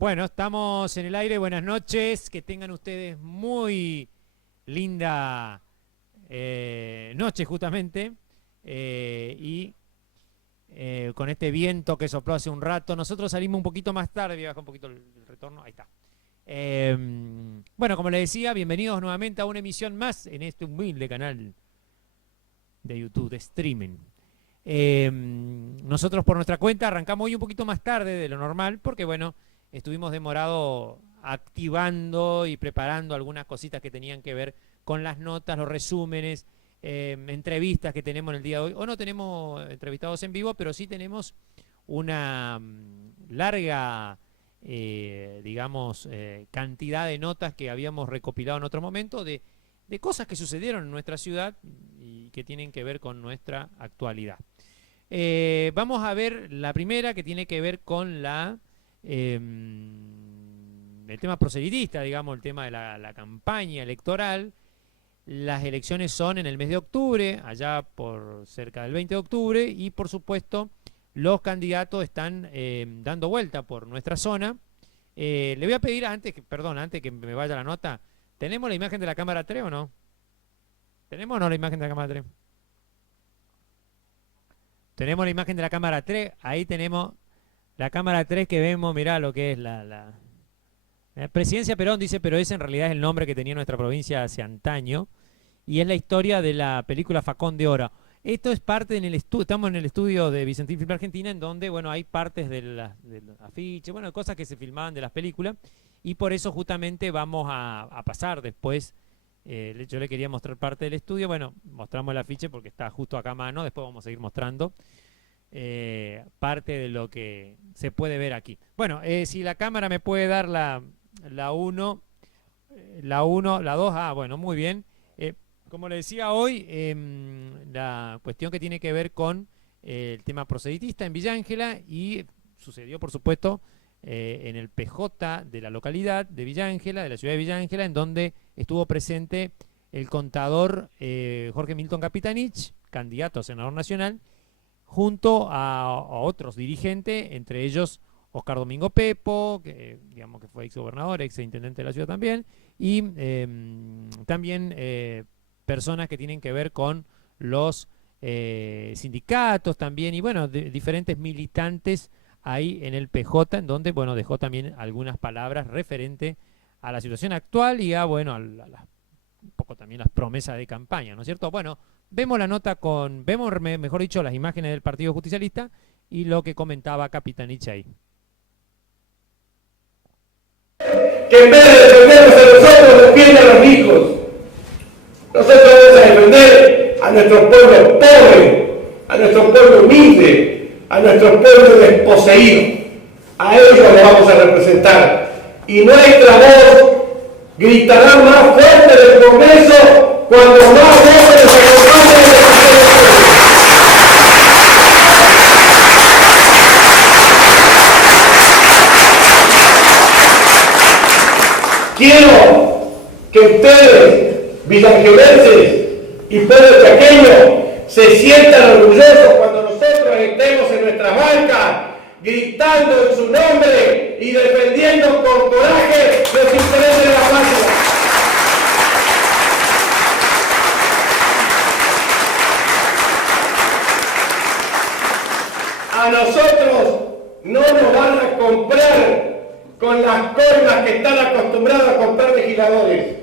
Bueno, estamos en el aire, buenas noches, que tengan ustedes muy linda noche justamente, con este viento que sopló hace un rato. Nosotros salimos un poquito más tarde, voy a bajar un poquito el retorno, ahí está. Bueno, como les decía, bienvenidos nuevamente a una emisión más en este humilde canal de YouTube, de streaming. Nosotros por nuestra cuenta arrancamos hoy un poquito más tarde de lo normal, porque bueno, estuvimos demorados activando y preparando algunas cositas que tenían que ver con las notas, los resúmenes, entrevistas que tenemos en el día de hoy. Hoy no tenemos entrevistados en vivo, pero sí tenemos una larga, digamos, cantidad de notas que habíamos recopilado en otro momento de cosas que sucedieron en nuestra ciudad y que tienen que ver con nuestra actualidad. Vamos a ver la primera, que tiene que ver con el tema proselitista, digamos, el tema de la campaña electoral. Las elecciones son en el mes de octubre, allá por cerca del 20 de octubre, y por supuesto los candidatos están dando vuelta por nuestra zona. Le voy a pedir antes que me vaya la nota, ¿tenemos la imagen de la cámara 3 o no? ¿Tenemos o no la imagen de la cámara 3? Tenemos la imagen de la cámara 3, ahí tenemos la cámara 3 que vemos, mirá lo que es la Presidencia Perón, dice, pero ese en realidad es el nombre que tenía nuestra provincia hace antaño, y es la historia de la película Facón de Oro. Esto es parte estamos en el estudio de Vicentín Film Argentina, en donde, bueno, hay partes del afiche, bueno, cosas que se filmaban de las películas, y por eso justamente vamos a pasar después. Yo le quería mostrar parte del estudio, bueno, mostramos el afiche porque está justo acá a mano, después vamos a seguir mostrando parte de lo que se puede ver aquí. Bueno, si la cámara me puede dar la 1, la 2, bueno, muy bien. Como le decía hoy, la cuestión que tiene que ver con el tema proselitista en Villa Ángela, y sucedió, por supuesto, en el PJ de la localidad de Villa Ángela, de la ciudad de Villa Ángela, en donde estuvo presente el contador Jorge Milton Capitanich, candidato a senador nacional, junto a otros dirigentes, entre ellos Oscar Domingo Pepo, que digamos que fue ex gobernador, ex intendente de la ciudad también, y también personas que tienen que ver con los sindicatos también, y bueno, diferentes militantes ahí en el PJ, en donde, bueno, dejó también algunas palabras referente a la situación actual y a, bueno, un poco también las promesas de campaña, ¿no es cierto? Bueno, vemos la nota vemos, mejor dicho, las imágenes del Partido Justicialista y lo que comentaba Capitanich ahí. Que en vez de defendernos a nosotros, defiende a los ricos. Nosotros vamos a defender a nuestros pueblos pobres, a nuestro pueblo humilde, a nuestro pueblo desposeído. A ellos los vamos a representar. Y nuestra voz gritará más fuerte del Congreso cuando más voces nos acompañen en el Quiero que ustedes, villangelenses y pueblo chaqueño, se sientan orgullosos cuando nosotros estemos en nuestras bancas, gritando en su nombre y defendiendo con coraje los intereses de la patria. A nosotros no nos van a comprar con las coimas que están acostumbrados a comprar legisladores.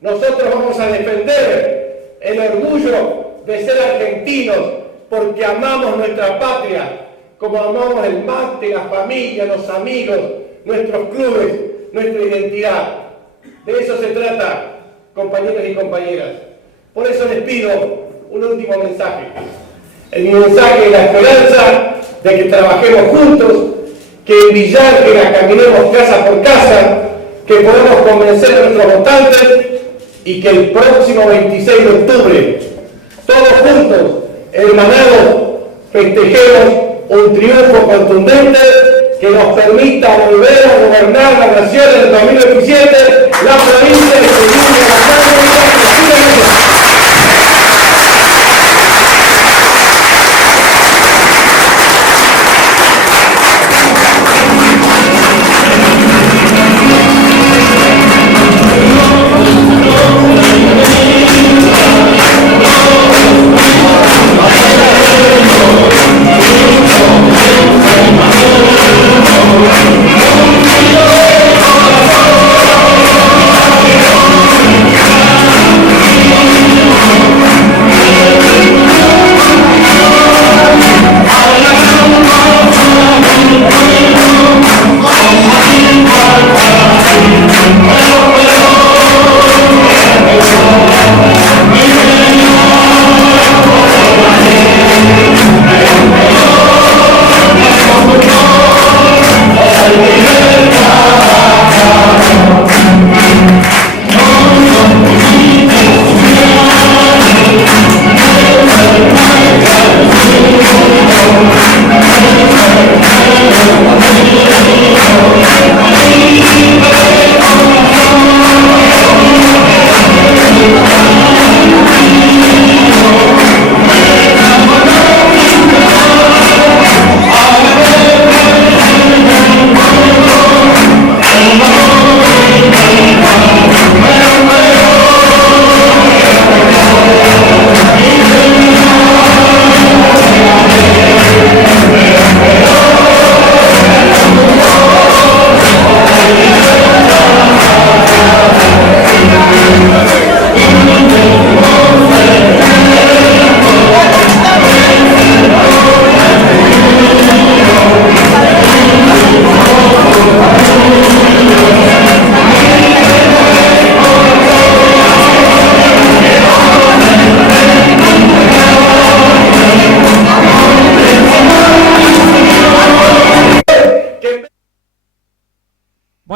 Nosotros vamos a defender el orgullo de ser argentinos porque amamos nuestra patria, como amamos el mate, la familia, los amigos, nuestros clubes, nuestra identidad. De eso se trata, compañeros y compañeras. Por eso les pido un último mensaje. El mensaje de la esperanza de que trabajemos juntos, que en Villa Ángela caminemos casa por casa, que podamos convencer a nuestros votantes y que el próximo 26 de octubre, todos juntos, hermanados, festejemos un triunfo contundente que nos permita volver a gobernar la nación en el 2027, la provincia de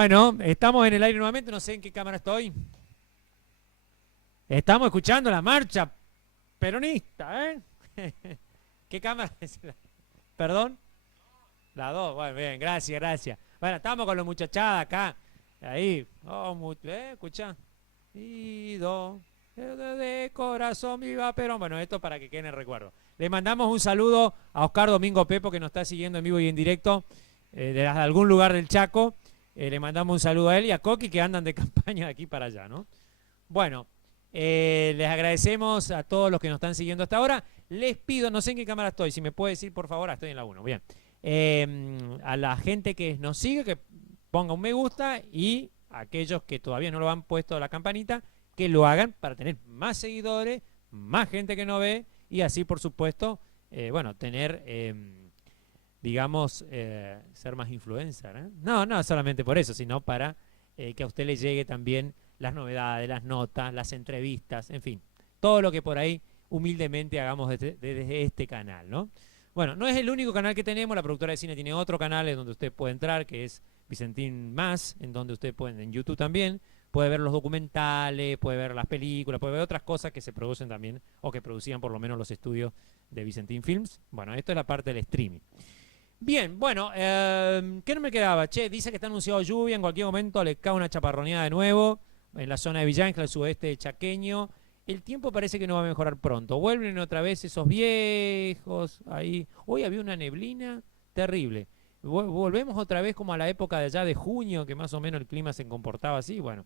Bueno, estamos en el aire nuevamente, no sé en qué cámara estoy. Estamos escuchando la marcha peronista, ¿eh? ¿Qué cámara es? ¿Perdón? La 2, bueno, bien, gracias. Bueno, estamos con los muchachadas acá. Ahí, escucha. Y de corazón viva Perón. Bueno, esto para que quede en el recuerdo. Le mandamos un saludo a Oscar Domingo Pepo, que nos está siguiendo en vivo y en directo desde algún lugar del Chaco. Le mandamos un saludo a él y a Coqui, que andan de campaña de aquí para allá, ¿no? Bueno, les agradecemos a todos los que nos están siguiendo hasta ahora. Les pido, no sé en qué cámara estoy, si me puede decir por favor, estoy en la 1, bien. A la gente que nos sigue, que ponga un me gusta, y a aquellos que todavía no lo han puesto la campanita, que lo hagan para tener más seguidores, más gente que nos ve, y así por supuesto, bueno, tener, digamos, ser más influencer, ¿eh? No solamente por eso, sino para que a usted le llegue también las novedades, las notas, las entrevistas, en fin, todo lo que por ahí humildemente hagamos desde este canal, ¿no? Bueno, no es el único canal que tenemos, la productora de cine tiene otro canal en donde usted puede entrar, que es Vicentín Más, en donde usted puede, en YouTube también, puede ver los documentales, puede ver las películas, puede ver otras cosas que se producen también, o que producían por lo menos los estudios de Vicentín Films. Bueno, esto es la parte del streaming. Bien, bueno, ¿qué no me quedaba? Che, dice que está anunciado lluvia, en cualquier momento le cae una chaparroneada de nuevo, en la zona de Villángel, al sudeste chaqueño. El tiempo parece que no va a mejorar pronto. Vuelven otra vez esos viejos ahí. Hoy había una neblina terrible. Volvemos otra vez como a la época de allá de junio, que más o menos el clima se comportaba así. Bueno,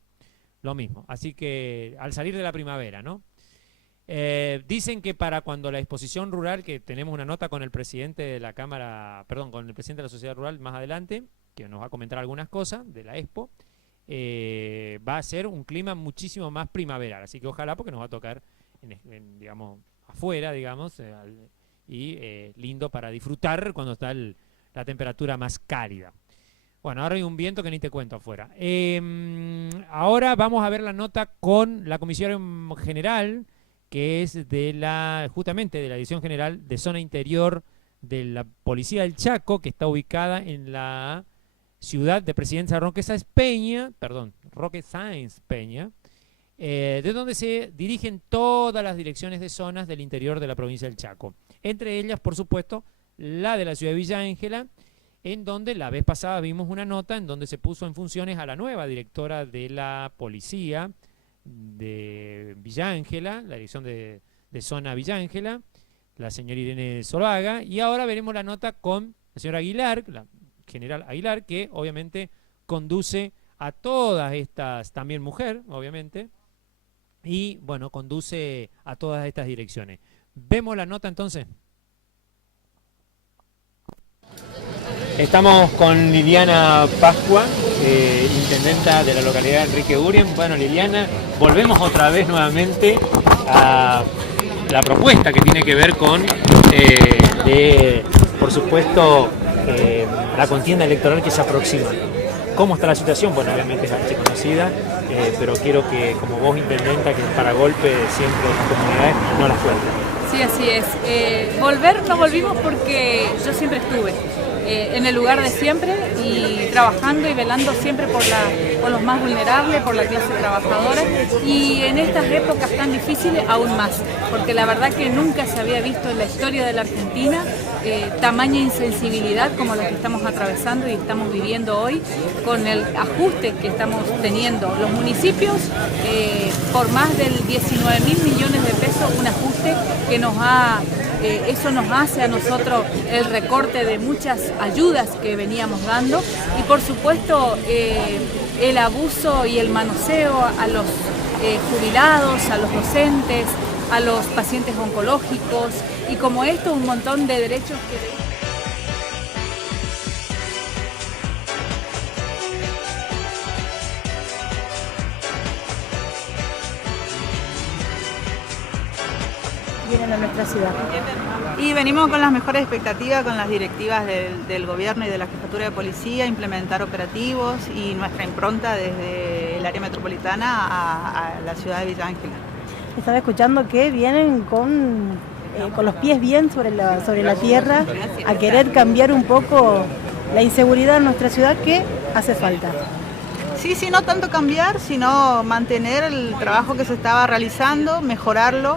lo mismo. Así que al salir de la primavera, ¿no? Dicen que para cuando la exposición rural, que tenemos una nota con el presidente de la Cámara, perdón, con el presidente de la Sociedad Rural más adelante, que nos va a comentar algunas cosas de la expo, va a ser un clima muchísimo más primaveral, así que ojalá, porque nos va a tocar digamos, afuera, digamos, y lindo para disfrutar cuando está la temperatura más cálida. Bueno, ahora hay un viento que ni te cuento afuera. Ahora vamos a ver la nota con la comisión general, que es justamente de la Dirección General de Zona Interior de la Policía del Chaco, que está ubicada en la ciudad de Presidencia Roque Sáenz Peña, de donde se dirigen todas las direcciones de zonas del interior de la provincia del Chaco. Entre ellas, por supuesto, la de la ciudad de Villa Ángela, en donde la vez pasada vimos una nota en donde se puso en funciones a la nueva directora de la policía de Villa Ángela, la dirección de zona Villa Ángela, la señora Irene Zoloaga, y ahora veremos la nota con la señora Aguilar, la general Aguilar, que obviamente conduce a todas estas, también mujer, obviamente, y bueno, conduce a todas estas direcciones. ¿Vemos la nota entonces? Estamos con Liliana Pascua, intendenta de la localidad de Enrique Urien. Bueno, Liliana, volvemos otra vez nuevamente a la propuesta que tiene que ver con, por supuesto, la contienda electoral que se aproxima. ¿Cómo está la situación? Bueno, obviamente es archiconocida, pero quiero que, como vos, intendenta, que para golpe siempre en las comunidades, no las cuentes. Sí, así es. No volvimos porque yo siempre estuve en el lugar de siempre y trabajando y velando siempre por los más vulnerables, por la clase trabajadora, y en estas épocas tan difíciles aún más, porque la verdad que nunca se había visto en la historia de la Argentina tamaña insensibilidad como la que estamos atravesando y estamos viviendo hoy, con el ajuste que estamos teniendo los municipios por más del 19.000 millones de pesos, un ajuste que eso nos hace a nosotros el recorte de muchas ayudas que veníamos dando, y por supuesto el abuso y el manoseo a los jubilados, a los docentes, a los pacientes oncológicos, y como esto un montón de derechos que... vienen a nuestra ciudad. Y venimos con las mejores expectativas, con las directivas del gobierno y de la jefatura de policía, implementar operativos y nuestra impronta desde el área metropolitana a la ciudad de Villa Ángela. Estaba escuchando que vienen con los pies bien sobre la tierra, a querer cambiar un poco la inseguridad en nuestra ciudad, que hace falta. Sí, no tanto cambiar, sino mantener el trabajo que se estaba realizando, mejorarlo,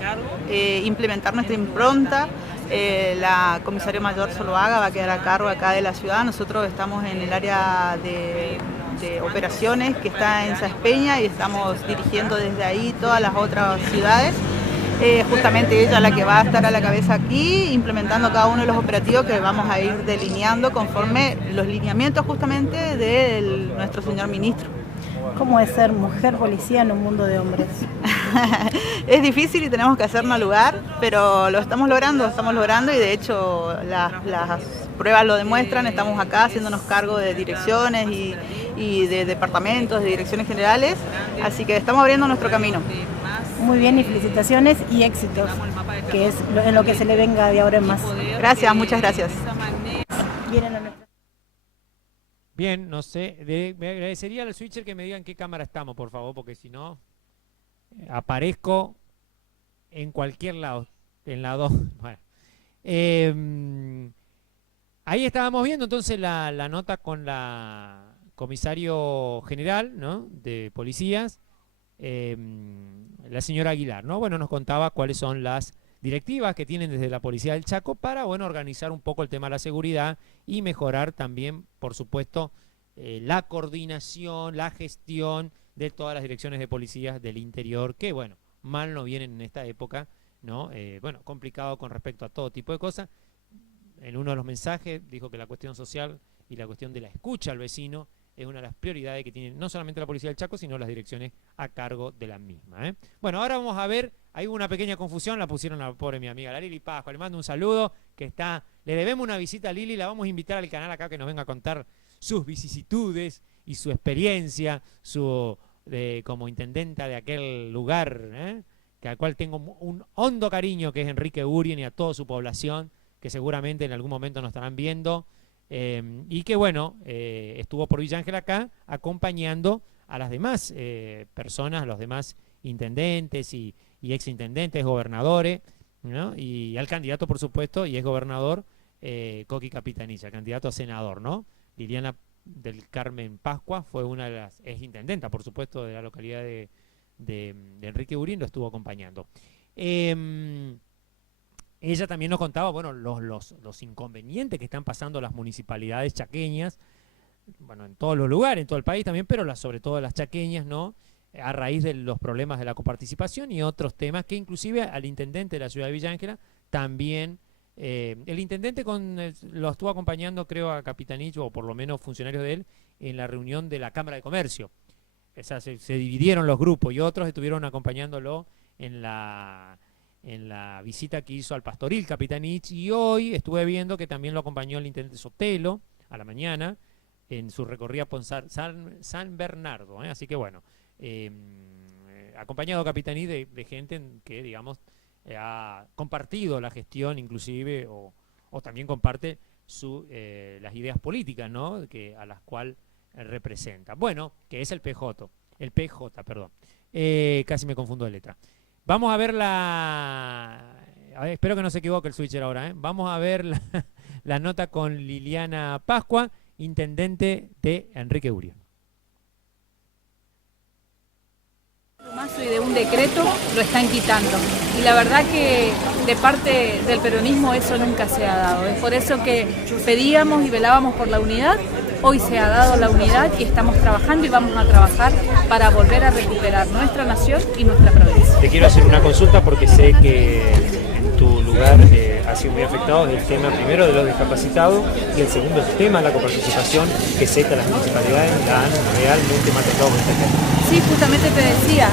implementar nuestra impronta. La comisario mayor Zuluaga va a quedar a cargo acá de la ciudad. Nosotros estamos en el área de operaciones que está en Sáenz Peña y estamos dirigiendo desde ahí todas las otras ciudades. Justamente ella la que va a estar a la cabeza aquí, implementando cada uno de los operativos que vamos a ir delineando conforme los lineamientos justamente de nuestro señor ministro. ¿Cómo es ser mujer policía en un mundo de hombres? Es difícil y tenemos que hacernos lugar, pero lo estamos logrando y de hecho las pruebas lo demuestran. Estamos acá haciéndonos cargo de direcciones y de departamentos, de direcciones generales, así que estamos abriendo nuestro camino. Muy bien y felicitaciones y éxitos, que es en lo que se le venga de ahora en más. Gracias, muchas gracias. Bien, no sé, me agradecería al switcher que me digan qué cámara estamos, por favor, porque si no, aparezco en cualquier lado, en la 2. Bueno. Ahí estábamos viendo entonces la nota con la comisario general, ¿no?, de policías, la señora Aguilar, ¿no? Bueno, nos contaba cuáles son las directivas que tienen desde la Policía del Chaco para, bueno, organizar un poco el tema de la seguridad y mejorar también, por supuesto, la coordinación, la gestión de todas las direcciones de policías del interior, que, bueno, mal no vienen en esta época, ¿no? Bueno, complicado con respecto a todo tipo de cosas. En uno de los mensajes dijo que la cuestión social y la cuestión de la escucha al vecino es una de las prioridades que tiene no solamente la Policía del Chaco, sino las direcciones a cargo de la misma, ¿eh? Bueno, ahora vamos a ver, hay una pequeña confusión, la pusieron a la pobre mi amiga, la Lili Pascua, le mando un saludo, le debemos una visita a Lili, la vamos a invitar al canal acá que nos venga a contar sus vicisitudes y su experiencia, como intendenta de aquel lugar, que al cual tengo un hondo cariño, que es Enrique Urien, y a toda su población, que seguramente en algún momento nos estarán viendo. Y que bueno, estuvo por Villa Ángela acá acompañando a las demás personas, a los demás intendentes y exintendentes, gobernadores, ¿no? Y al candidato, por supuesto, y es gobernador, Coqui Capitanilla, candidato a senador, ¿no? Liliana del Carmen Pascua fue una de las exintendentas, por supuesto, de la localidad de Enrique Urien, lo estuvo acompañando. Ella también nos contaba, bueno, los inconvenientes que están pasando las municipalidades chaqueñas, bueno, en todos los lugares, en todo el país también, pero sobre todo las chaqueñas, ¿no?, a raíz de los problemas de la coparticipación y otros temas que inclusive al intendente de la ciudad de Villa Ángela también, el intendente lo estuvo acompañando, creo, a Capitanillo, o por lo menos funcionarios de él, en la reunión de la Cámara de Comercio. O sea, se dividieron los grupos y otros estuvieron acompañándolo en la visita que hizo al Pastoril Capitanich, y hoy estuve viendo que también lo acompañó el intendente Sotelo a la mañana en su recorrida por San Bernardo, así que bueno, acompañado Capitanich de gente que, digamos, ha compartido la gestión inclusive, o también comparte las ideas políticas, ¿no?, a las cuales representa. Bueno, que es el PJ, perdón, casi me confundo de letra. Vamos a ver espero que no se equivoque el switcher ahora, Vamos a ver la nota con Liliana Pascua, intendente de Enrique Urien. Y de un decreto lo están quitando. Y la verdad que de parte del peronismo eso nunca se ha dado. Es por eso que pedíamos y velábamos por la unidad. Hoy se ha dado la unidad y estamos trabajando y vamos a trabajar para volver a recuperar nuestra nación y nuestra provincia. Te quiero hacer una consulta porque sé que en tu lugar ha sido muy afectado el tema primero de los discapacitados y el segundo el tema de la coparticipación, que sé que las municipalidades la han realmente maltratado con este tema. Sí, justamente te decía,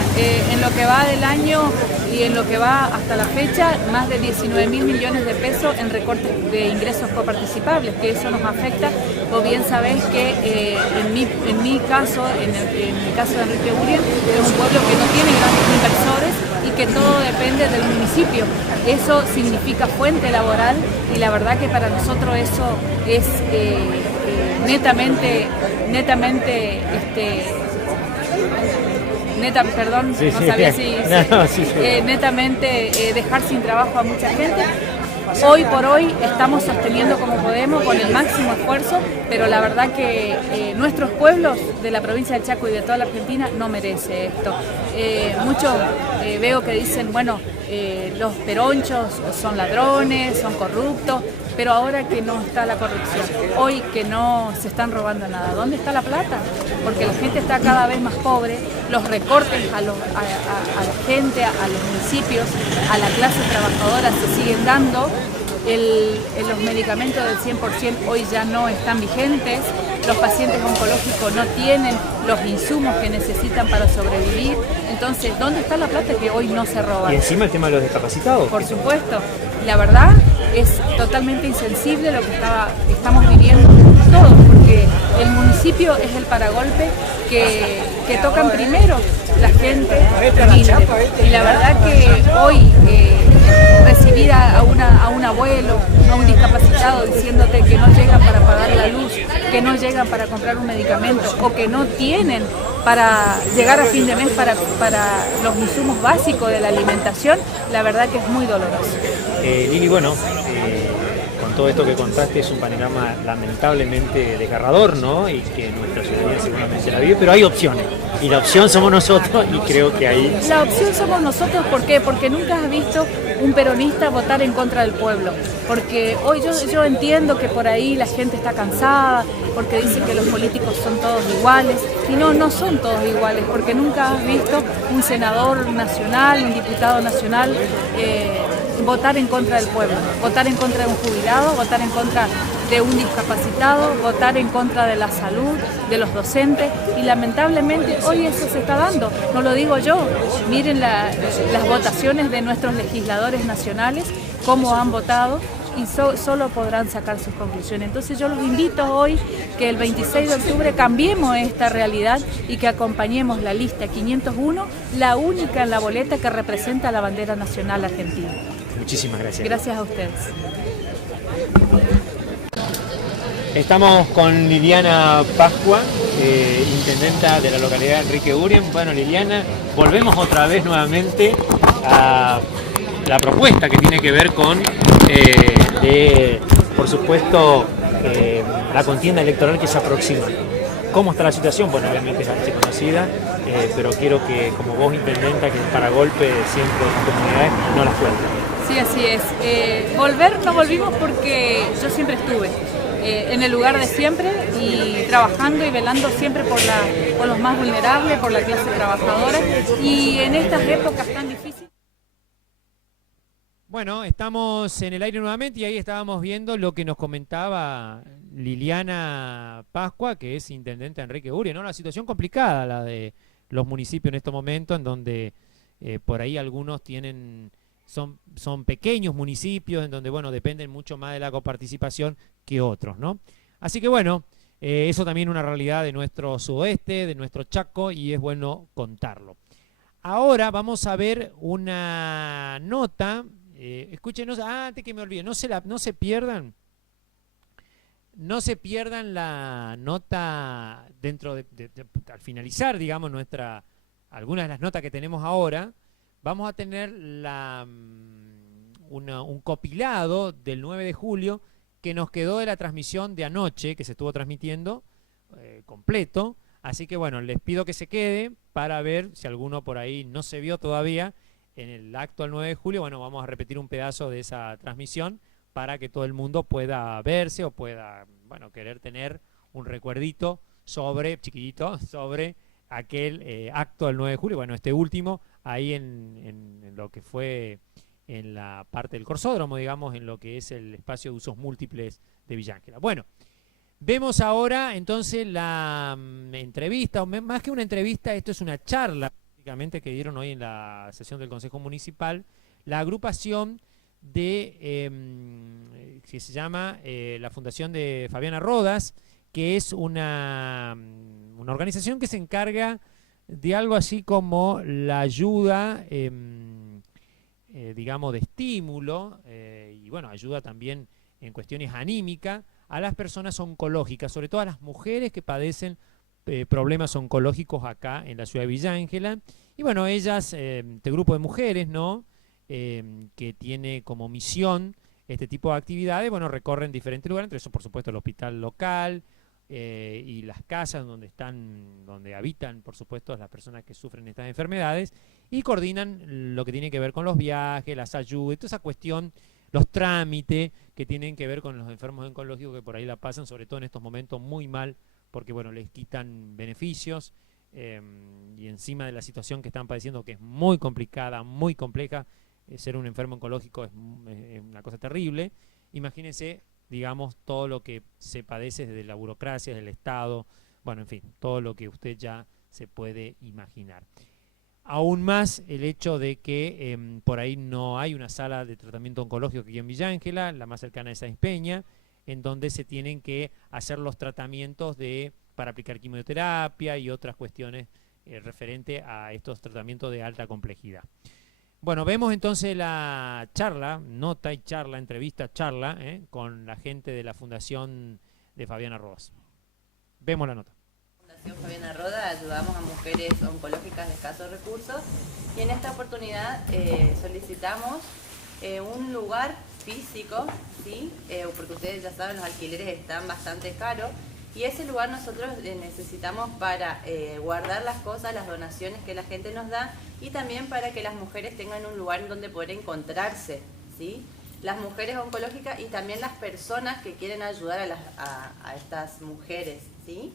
en lo que va del año y en lo que va hasta la fecha, más de 19.000 millones de pesos en recortes de ingresos coparticipables, que eso nos afecta. Vos bien sabés que en mi caso, en el caso de Enrique Urien, es un pueblo que no tiene grandes inversores y que todo depende del municipio. Eso significa fuente laboral y la verdad que para nosotros eso es netamente dejar sin trabajo a mucha gente. Hoy por hoy estamos sosteniendo como podemos con el máximo esfuerzo, pero la verdad que nuestros pueblos de la provincia del Chaco y de toda la Argentina no merece esto. Muchos veo que dicen, bueno, los peronchos son ladrones, son corruptos, pero ahora que no está la corrupción, hoy que no se están robando nada, ¿dónde está la plata? Porque la gente está cada vez más pobre, los recortes a la gente, a los municipios, a la clase trabajadora se siguen dando, los medicamentos del 100% hoy ya no están vigentes, los pacientes oncológicos no tienen los insumos que necesitan para sobrevivir, entonces, ¿dónde está la plata que hoy no se roba? Y encima el tema de los discapacitados. Por supuesto, la verdad es totalmente insensible lo que estamos viviendo todos, porque el municipio es el paragolpe que tocan primero la gente humilde. Y la verdad que hoy recibir a un abuelo, a un discapacitado diciéndote que no llegan para pagar la luz, que no llegan para comprar un medicamento o que no tienen para llegar a fin de mes para los insumos básicos de la alimentación, la verdad que es muy doloroso. Lili, bueno, con todo esto que contaste es un panorama lamentablemente desgarrador, ¿no? Y que nuestra ciudadanía seguramente la vive, pero hay opciones. Y la opción somos nosotros y creo que ahí... La opción somos nosotros, ¿por qué? Porque nunca has visto un peronista votar en contra del pueblo. Porque hoy yo entiendo que por ahí la gente está cansada, porque dicen que los políticos son todos iguales. Y no son todos iguales, porque nunca has visto un senador nacional, un diputado nacional votar en contra del pueblo, votar en contra de un jubilado, votar en contra de un discapacitado, votar en contra de la salud, de los docentes, y lamentablemente hoy eso se está dando, no lo digo yo, miren las votaciones de nuestros legisladores nacionales, cómo han votado, y solo podrán sacar sus conclusiones. Entonces yo los invito hoy que el 26 de octubre cambiemos esta realidad y que acompañemos la lista 501, la única en la boleta que representa la bandera nacional argentina. Muchísimas gracias. Gracias a ustedes. Estamos con Liliana Pascua, intendenta de la localidad de Enrique Urien. Bueno, Liliana, volvemos otra vez nuevamente a la propuesta que tiene que ver con, por supuesto, la contienda electoral que se aproxima. ¿Cómo está la situación? Bueno, obviamente es archiconocida, pero quiero que, como vos, intendenta, que para golpe siempre en las comunidades, no las cuentes. Sí, así es. Volver no volvimos porque yo siempre estuve en el lugar de siempre y trabajando y velando siempre por los más vulnerables, por la clase trabajadora, y en estas épocas tan difíciles. Bueno, estamos en el aire nuevamente y ahí estábamos viendo lo que nos comentaba Liliana Pascua, que es intendente de Enrique Urien, ¿no? La situación complicada, la de los municipios en estos momentos, en donde por ahí algunos son pequeños municipios, en donde, bueno, dependen mucho más de la coparticipación que otros, ¿no? Así que, bueno, eso también es una realidad de nuestro sudoeste, de nuestro Chaco, y es bueno contarlo. Ahora vamos a ver una nota. Escúchenos, antes que me olvide, no se pierdan la nota al finalizar, digamos, algunas de las notas que tenemos ahora. Vamos a tener un compilado del 9 de julio que nos quedó de la transmisión de anoche, que se estuvo transmitiendo completo. Así que bueno, les pido que se quede para ver si alguno por ahí no se vio todavía en el acto del 9 de julio. Bueno, vamos a repetir un pedazo de esa transmisión para que todo el mundo pueda verse o pueda, bueno, querer tener un recuerdito chiquitito, sobre aquel acto del 9 de julio. Bueno, este último, ahí en lo que fue en la parte del Corsódromo, digamos, en lo que es el espacio de usos múltiples de Villa Ángela. Bueno, vemos ahora entonces la entrevista, o más que una entrevista, esto es una charla que dieron hoy en la sesión del Consejo Municipal, la agrupación que se llama la Fundación de Fabiana Rodas, que es una organización que se encarga de algo así como la ayuda, digamos, de estímulo, y bueno, ayuda también en cuestiones anímicas a las personas oncológicas, sobre todo a las mujeres que padecen problemas oncológicos acá en la ciudad de Villa Ángela. Y bueno, ellas, este grupo de mujeres, ¿no? Que tiene como misión este tipo de actividades, bueno, recorren diferentes lugares, entre eso por supuesto el hospital local y las casas donde habitan por supuesto las personas que sufren estas enfermedades, y coordinan lo que tiene que ver con los viajes, las ayudas, toda esa cuestión, los trámites que tienen que ver con los enfermos oncológicos que por ahí la pasan, sobre todo en estos momentos, muy mal, porque bueno, les quitan beneficios, y encima de la situación que están padeciendo, que es muy complicada, muy compleja, ser un enfermo oncológico es una cosa terrible. Imagínense, digamos, todo lo que se padece desde la burocracia, del Estado, bueno, en fin, todo lo que usted ya se puede imaginar. Aún más el hecho de que por ahí no hay una sala de tratamiento oncológico aquí en Villa Ángela, la más cercana es Sáenz Peña, en donde se tienen que hacer los tratamientos para aplicar quimioterapia y otras cuestiones referente a estos tratamientos de alta complejidad. Bueno, vemos entonces la charla, nota y charla, entrevista, charla, con la gente de la Fundación de Fabiana Rodas. Vemos la nota. Fundación Fabiana Rodas ayudamos a mujeres oncológicas de escasos recursos y en esta oportunidad solicitamos un lugar físico, ¿sí? Porque ustedes ya saben, los alquileres están bastante caros y ese lugar nosotros necesitamos para guardar las cosas, las donaciones que la gente nos da y también para que las mujeres tengan un lugar en donde poder encontrarse, ¿sí? Las mujeres oncológicas y también las personas que quieren ayudar a estas mujeres, ¿sí?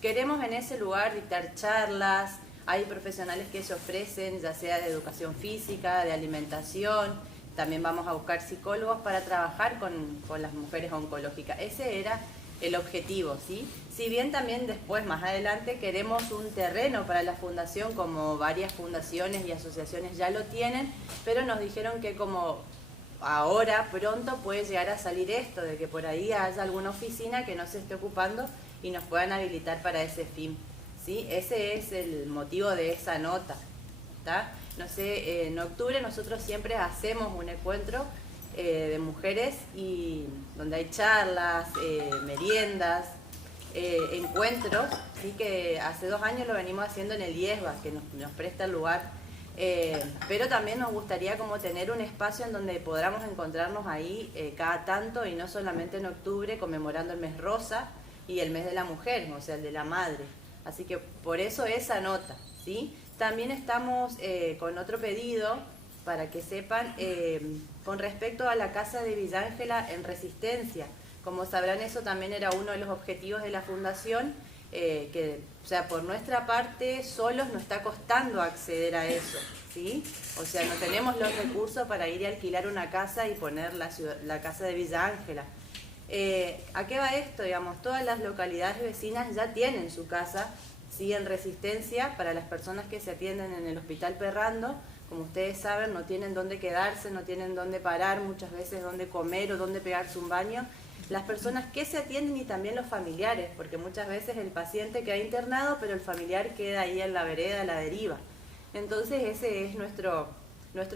Queremos en ese lugar dictar charlas, hay profesionales que se ofrecen, ya sea de educación física, de alimentación, también vamos a buscar psicólogos para trabajar con las mujeres oncológicas. Ese era el objetivo, ¿sí? Si bien también después, más adelante, queremos un terreno para la fundación, como varias fundaciones y asociaciones ya lo tienen, pero nos dijeron que como ahora, pronto, puede llegar a salir esto, de que por ahí haya alguna oficina que no se esté ocupando y nos puedan habilitar para ese fin, ¿sí? Ese es el motivo de esa nota, ¿está? No sé, en octubre nosotros siempre hacemos un encuentro de mujeres y donde hay charlas, meriendas, encuentros, ¿sí? Que hace 2 años lo venimos haciendo en el IESBA, que nos presta el lugar, pero también nos gustaría como tener un espacio en donde podamos encontrarnos ahí cada tanto y no solamente en octubre conmemorando el mes rosa y el mes de la mujer, o sea, el de la madre. Así que por eso esa nota, ¿sí? También estamos con otro pedido, para que sepan, con respecto a la Casa de Villa Ángela en Resistencia. Como sabrán, eso también era uno de los objetivos de la Fundación, que, o sea, por nuestra parte, solos nos está costando acceder a eso, ¿sí? O sea, no tenemos los recursos para ir a alquilar una casa y poner la Casa de Villa Ángela. ¿A qué va esto? Digamos, todas las localidades vecinas ya tienen su casa, ¿sí? En Resistencia, para las personas que se atienden en el Hospital Perrando. Como ustedes saben, no tienen dónde quedarse, no tienen dónde parar, muchas veces dónde comer o dónde pegarse un baño. Las personas que se atienden y también los familiares, porque muchas veces el paciente queda internado, pero el familiar queda ahí en la vereda, a la deriva. Entonces ese es nuestro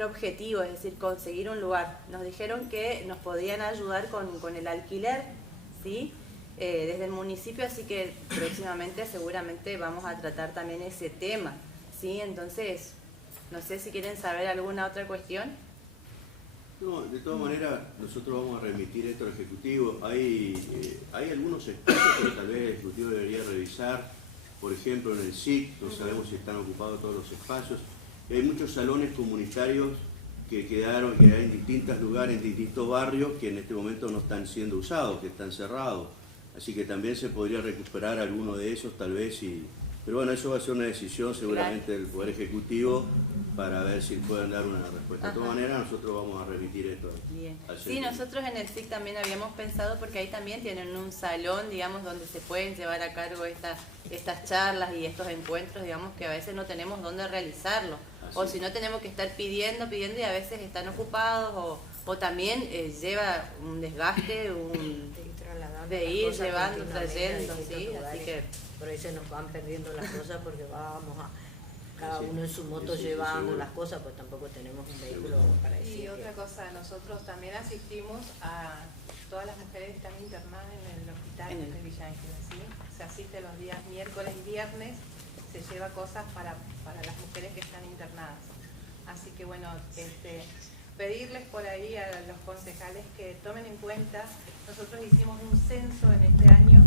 objetivo, es decir, conseguir un lugar. Nos dijeron que nos podían ayudar con el alquiler, ¿sí? Desde el municipio, así que próximamente seguramente vamos a tratar también ese tema, ¿sí? Entonces, no sé si quieren saber alguna otra cuestión. No, de todas maneras, nosotros vamos a remitir esto al Ejecutivo. Hay algunos espacios que tal vez el Ejecutivo debería revisar. Por ejemplo, en el SIC, no sabemos si están ocupados todos los espacios. Hay muchos salones comunitarios que quedaron en distintos lugares, en distintos barrios, que en este momento no están siendo usados, que están cerrados. Así que también se podría recuperar alguno de esos, tal vez, pero bueno, eso va a ser una decisión seguramente del Poder Ejecutivo para ver si pueden dar una respuesta. De todas maneras, nosotros vamos a remitir esto. Bien. Sí, nosotros en el SIC también habíamos pensado, porque ahí también tienen un salón, digamos, donde se pueden llevar a cargo estas charlas y estos encuentros, digamos, que a veces no tenemos dónde realizarlo. O si no, tenemos que estar pidiendo y a veces están ocupados o también lleva un desgaste de ir llevando, trayendo, ¿sí? Así que por ahí se nos van perdiendo las cosas porque vamos a cada uno en su moto llevando las cosas, pues tampoco tenemos un vehículo para decir. Y otra cosa, nosotros también asistimos a todas las mujeres que están internadas en el hospital de Villa Ángela, ¿sí? Se asiste los días miércoles y viernes, se lleva cosas para las mujeres que están internadas. Así que bueno, pedirles por ahí a los concejales que tomen en cuenta, nosotros hicimos un censo en este año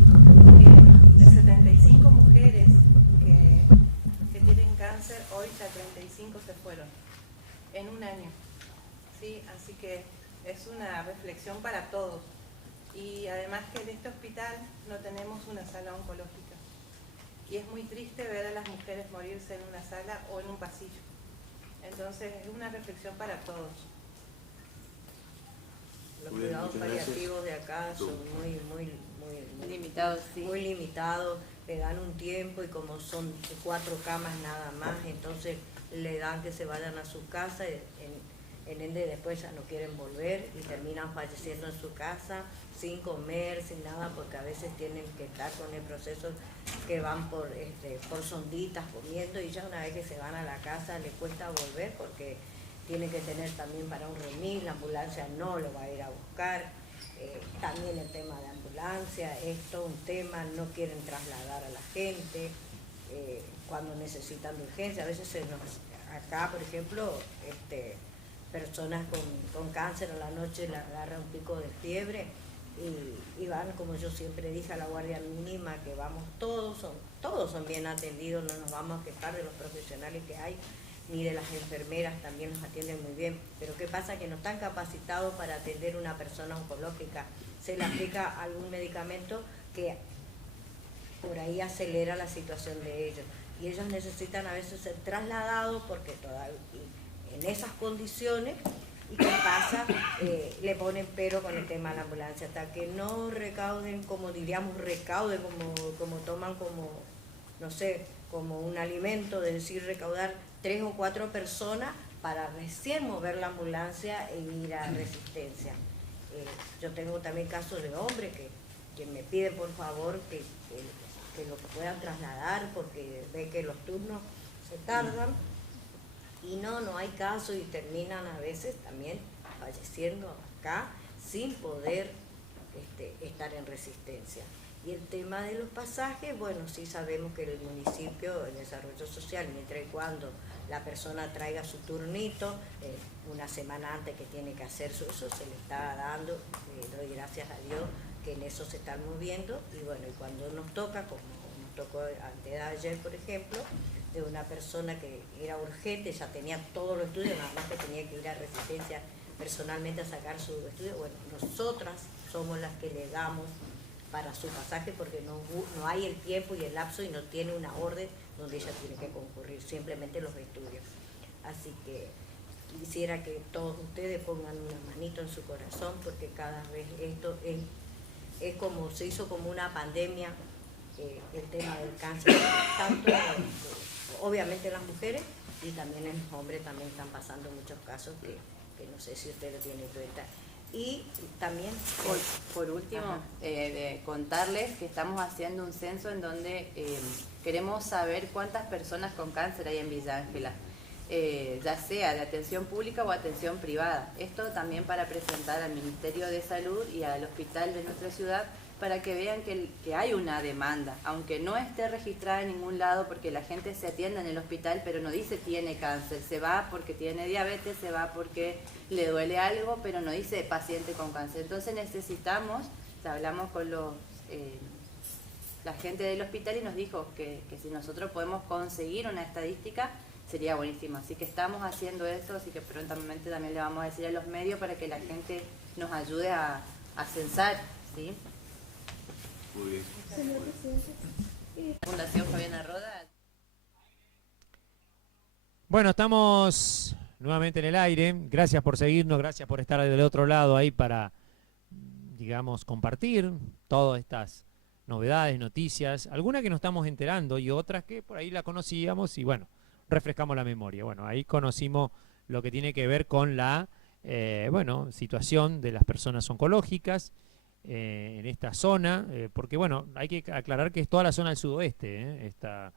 de 75 mujeres que tienen cáncer, hoy ya 35 se fueron en un año, ¿sí? Así que es una reflexión para todos. Y además que en este hospital no tenemos una sala oncológica. Y es muy triste ver a las mujeres morirse en una sala o en un pasillo. Entonces es una reflexión para todos. Los cuidados paliativos de acá son muy limitados, sí. Muy limitados, le dan un tiempo y como son 4 camas nada más, entonces le dan que se vayan a su casa, en ende después ya no quieren volver y terminan falleciendo en su casa sin comer, sin nada, porque a veces tienen que estar con el proceso que van por sonditas comiendo, y ya una vez que se van a la casa les cuesta volver porque tienen que tener también para un remis, la ambulancia no lo va a ir a buscar. También el tema de ambulancia, es todo un tema, no quieren trasladar a la gente cuando necesitan de urgencia. A veces acá, por ejemplo, personas con cáncer a la noche le agarra un pico de fiebre y van, como yo siempre dije, a la guardia mínima, que vamos todos son bien atendidos, no nos vamos a quejar de los profesionales que hay, ni de las enfermeras, también nos atienden muy bien. Pero ¿qué pasa? Que no están capacitados para atender una persona oncológica. Se le aplica algún medicamento que por ahí acelera la situación de ellos. Y ellos necesitan a veces ser trasladados porque todavía en esas condiciones, y ¿qué pasa? Le ponen pero con el tema de la ambulancia, hasta que no recauden, como diríamos, como toman como, no sé, como un alimento, de decir, recaudar 3 o 4 personas para recién mover la ambulancia e ir a Resistencia. Yo tengo también casos de hombres que me piden por favor que lo puedan trasladar porque ve que los turnos se tardan. Y no hay caso y terminan a veces también falleciendo acá sin poder estar en Resistencia. Y el tema de los pasajes, bueno, sí sabemos que el municipio, el desarrollo social, mientras y cuando la persona traiga su turnito, una semana antes que tiene que hacer eso se le está dando, doy gracias a Dios que en eso se están moviendo. Y bueno, y cuando nos toca, como nos tocó antes de ayer, por ejemplo, de una persona que era urgente, ya tenía todos los estudios, nada más que tenía que ir a Resistencia personalmente a sacar su estudio. Bueno, nosotras somos las que le damos para su pasaje porque no hay el tiempo y el lapso y no tiene una orden donde ella tiene que concurrir, simplemente los estudios. Así que quisiera que todos ustedes pongan una manito en su corazón porque cada vez esto es como se hizo como una pandemia, el tema del cáncer, tanto obviamente las mujeres y también en los hombres también están pasando muchos casos que no sé si ustedes lo tienen en cuenta. Y también, por último, de contarles que estamos haciendo un censo en donde queremos saber cuántas personas con cáncer hay en Villa Ángela, ya sea de atención pública o atención privada. Esto también para presentar al Ministerio de Salud y al hospital de nuestra ciudad para que vean que hay una demanda, aunque no esté registrada en ningún lado porque la gente se atiende en el hospital, pero no dice tiene cáncer, se va porque tiene diabetes, se va porque le duele algo, pero no dice paciente con cáncer. Entonces necesitamos, hablamos con la gente del hospital y nos dijo que si nosotros podemos conseguir una estadística sería buenísimo. Así que estamos haciendo eso, así que prontamente también le vamos a decir a los medios para que la gente nos ayude a censar, ¿sí? Muy bien. Señor presidente. Fundación Fabiana Roda. Bueno, estamos nuevamente en el aire. Gracias por seguirnos, gracias por estar del otro lado ahí para, digamos, compartir todas estas novedades, noticias, algunas que nos estamos enterando y otras que por ahí la conocíamos y bueno, refrescamos la memoria. Bueno, ahí conocimos lo que tiene que ver con la situación de las personas oncológicas en esta zona, porque bueno, hay que aclarar que es toda la zona del sudoeste, esta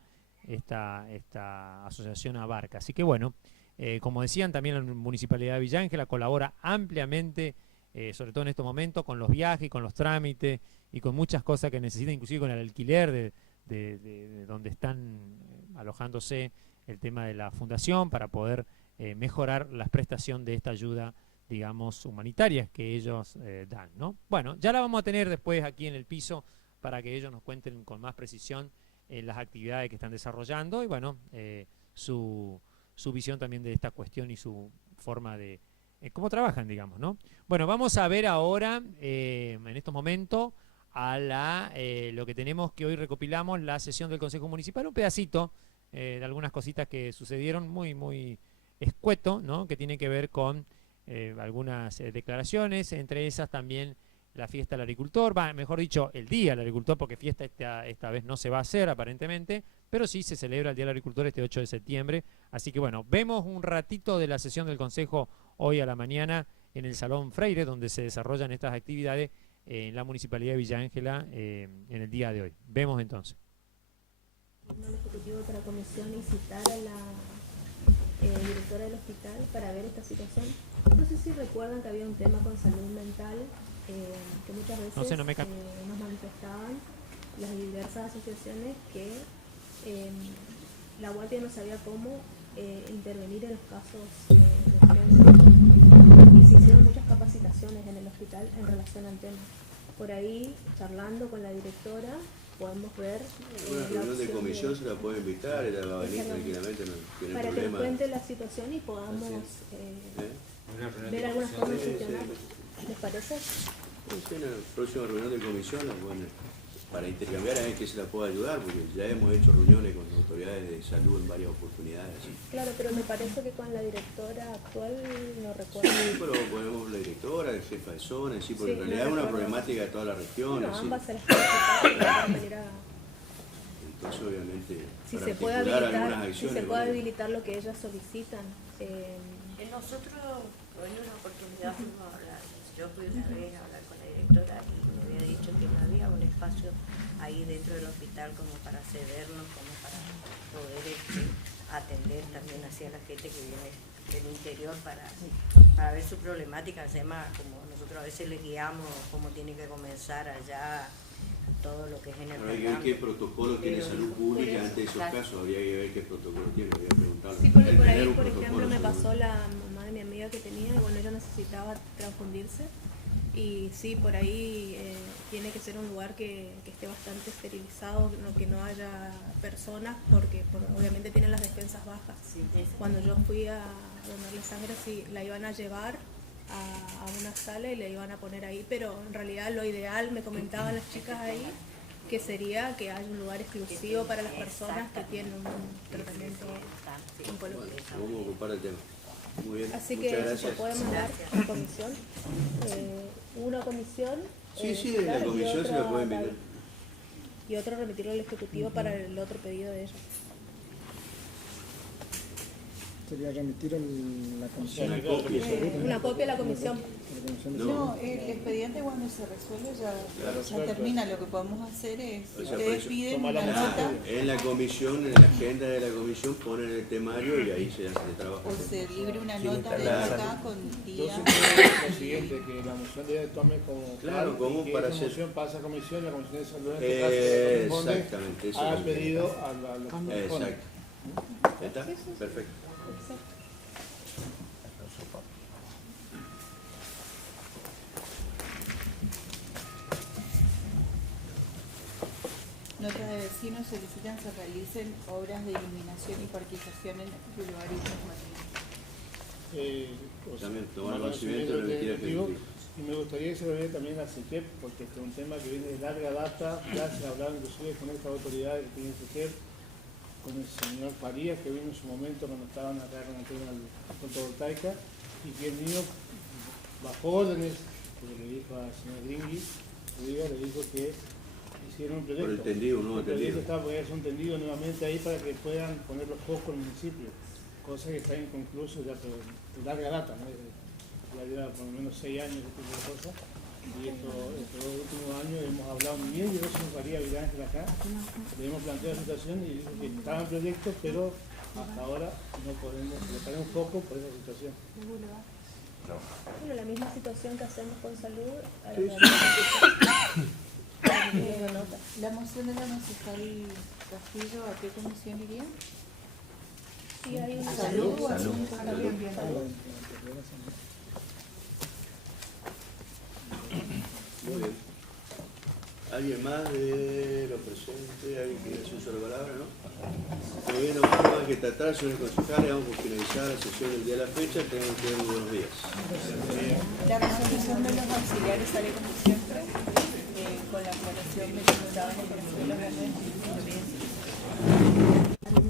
asociación abarca. Así que bueno, como decían, también la Municipalidad de Villa Ángela colabora ampliamente, sobre todo en estos momentos, con los viajes, con los trámites y con muchas cosas que necesitan, inclusive con el alquiler de donde están alojándose el tema de la fundación para poder mejorar la prestación de esta ayuda digamos, humanitarias que ellos dan, ¿no? Bueno, ya la vamos a tener después aquí en el piso para que ellos nos cuenten con más precisión las actividades que están desarrollando y, bueno, su visión también de esta cuestión y su forma de cómo trabajan, digamos, ¿no? Bueno, vamos a ver ahora, en estos momentos, a lo que tenemos, que hoy recopilamos, la sesión del Consejo Municipal, un pedacito de algunas cositas que sucedieron muy escueto, ¿no? Que tiene que ver con algunas declaraciones, entre esas también la fiesta del agricultor, mejor dicho, el Día del Agricultor, porque fiesta esta vez no se va a hacer aparentemente, pero sí se celebra el Día del Agricultor este 8 de septiembre. Así que bueno, vemos un ratito de la sesión del Consejo hoy a la mañana en el Salón Freire, donde se desarrollan estas actividades en la Municipalidad de Villa Ángela en el día de hoy. Vemos entonces. El Ejecutivo de la Comisión y citar a la directora del hospital para ver esta situación. No sé si recuerdan que había un tema con salud mental que muchas veces nos manifestaban las diversas asociaciones que la Guardia no sabía cómo intervenir en los casos de violencia y se hicieron muchas capacitaciones en el hospital en relación al tema. Por ahí, charlando con la directora, podemos ver una reunión de comisión se la puede invitar, ella va a venir tranquilamente, no tiene para problema. que nos cuente la situación y podamos ver algunas formas de gestionar. ¿Les parece? Sí, en la próxima reunión de comisión, bueno, para intercambiar a ver que se la pueda ayudar, porque ya hemos hecho reuniones con autoridades de salud en varias oportunidades. ¿Sí? Claro, pero me parece que con la directora actual no recuerdo. Sí, pero ponemos la directora, el jefa de zona, sí, porque en realidad es una problemática de toda la región. Bueno, ¿sí? ambas se las pueden venir a... Entonces, obviamente, si para se puede articular habilitar, algunas acciones. si se puede habilitar lo que ellas solicitan. Nosotros, en una oportunidad fuimos a hablar, yo fui una vez a hablar con la directora y me había dicho que no había un espacio ahí dentro del hospital como para cedernos, como para poder atender también hacia la gente que viene del interior para ver su problemática. Además, como nosotros a veces les guiamos cómo tiene que comenzar allá todo lo que es en el hay que ver qué protocolo tiene salud pública ante esos casos, habría que ver qué protocolo tiene, habría que preguntarle. Sí, porque por ahí, por ejemplo, me pasó la mamá de mi amiga que tenía, y bueno, ella necesitaba transfundirse, y sí, por ahí tiene que ser un lugar que esté bastante esterilizado, que no haya personas, porque obviamente tienen las defensas bajas. Cuando yo fui a donarle sangre, sí, la iban a llevar a una sala y le iban a poner ahí, pero en realidad lo ideal, me comentaban las chicas ahí, que sería que haya un lugar exclusivo para las personas que tienen un tratamiento oncológico. Vamos a ocupar el tema. Muy bien. Así que eso se puede mandar a comisión. Una comisión. Sí, la comisión se la puede enviar. Y otro remitirlo al Ejecutivo para el otro pedido de ellos. Sería remitir la comisión. Una copia a la comisión. No, el expediente cuando se resuelve ya termina. Lo que podemos hacer es, si ustedes piden una nota, en la comisión, en la agenda de la comisión, ponen el temario y ahí se hace el trabajo. o se libre una nota de acá con días. Lo siguiente, que la moción de tome como claro, como que para esa hacer moción pasa a comisión, la comisión de salud en este caso exactamente, eso ha pedido a la exacto. ¿Está? Perfecto. Notas de vecinos solicitan se realicen obras de iluminación y parquización en Boulevard También tomar conocimiento de la mentira ejecutivo. Y me gustaría que se lo vea también a CEGEP, porque este es un tema que viene de larga data, ya se ha hablado inclusive con esta autoridad que tiene CEGEP, con el señor Farías, que vino en su momento cuando estaban acá con el tema de la fotovoltaica, y que el mío bajo órdenes, porque le dijo al señor Dingui, le dijo que hicieron un proyecto. Por el tendido, ¿no? El proyecto está por hacer un tendido nuevamente ahí para que puedan poner los focos en el municipio, cosa que está inconcluso ya por larga data, ¿no? Ya lleva por lo menos 6 años este tipo de cosas. Y estos 2 últimos años hemos hablado muy bien, yo no sé María Villángel acá, le hemos planteado la situación y dijo que estaba en proyectos, pero hasta ahora no podemos colocar un foco por esa situación. Bueno, la misma situación que hacemos con salud. La moción de la concejal Castillo, ¿a qué comisión iría? Sí, hay una salud o salud. asuntos de medio ambiente. Muy bien. ¿Alguien más de los presentes? ¿Alguien quiere hacer uso de la palabra? ¿No? Muy bien, no más que tratar, señores concejales, vamos por finalizar la sesión del día de la fecha. Tengan que ver buenos días. La resolución de los auxiliares sale como siempre, con la aclaración de que estaban en el de los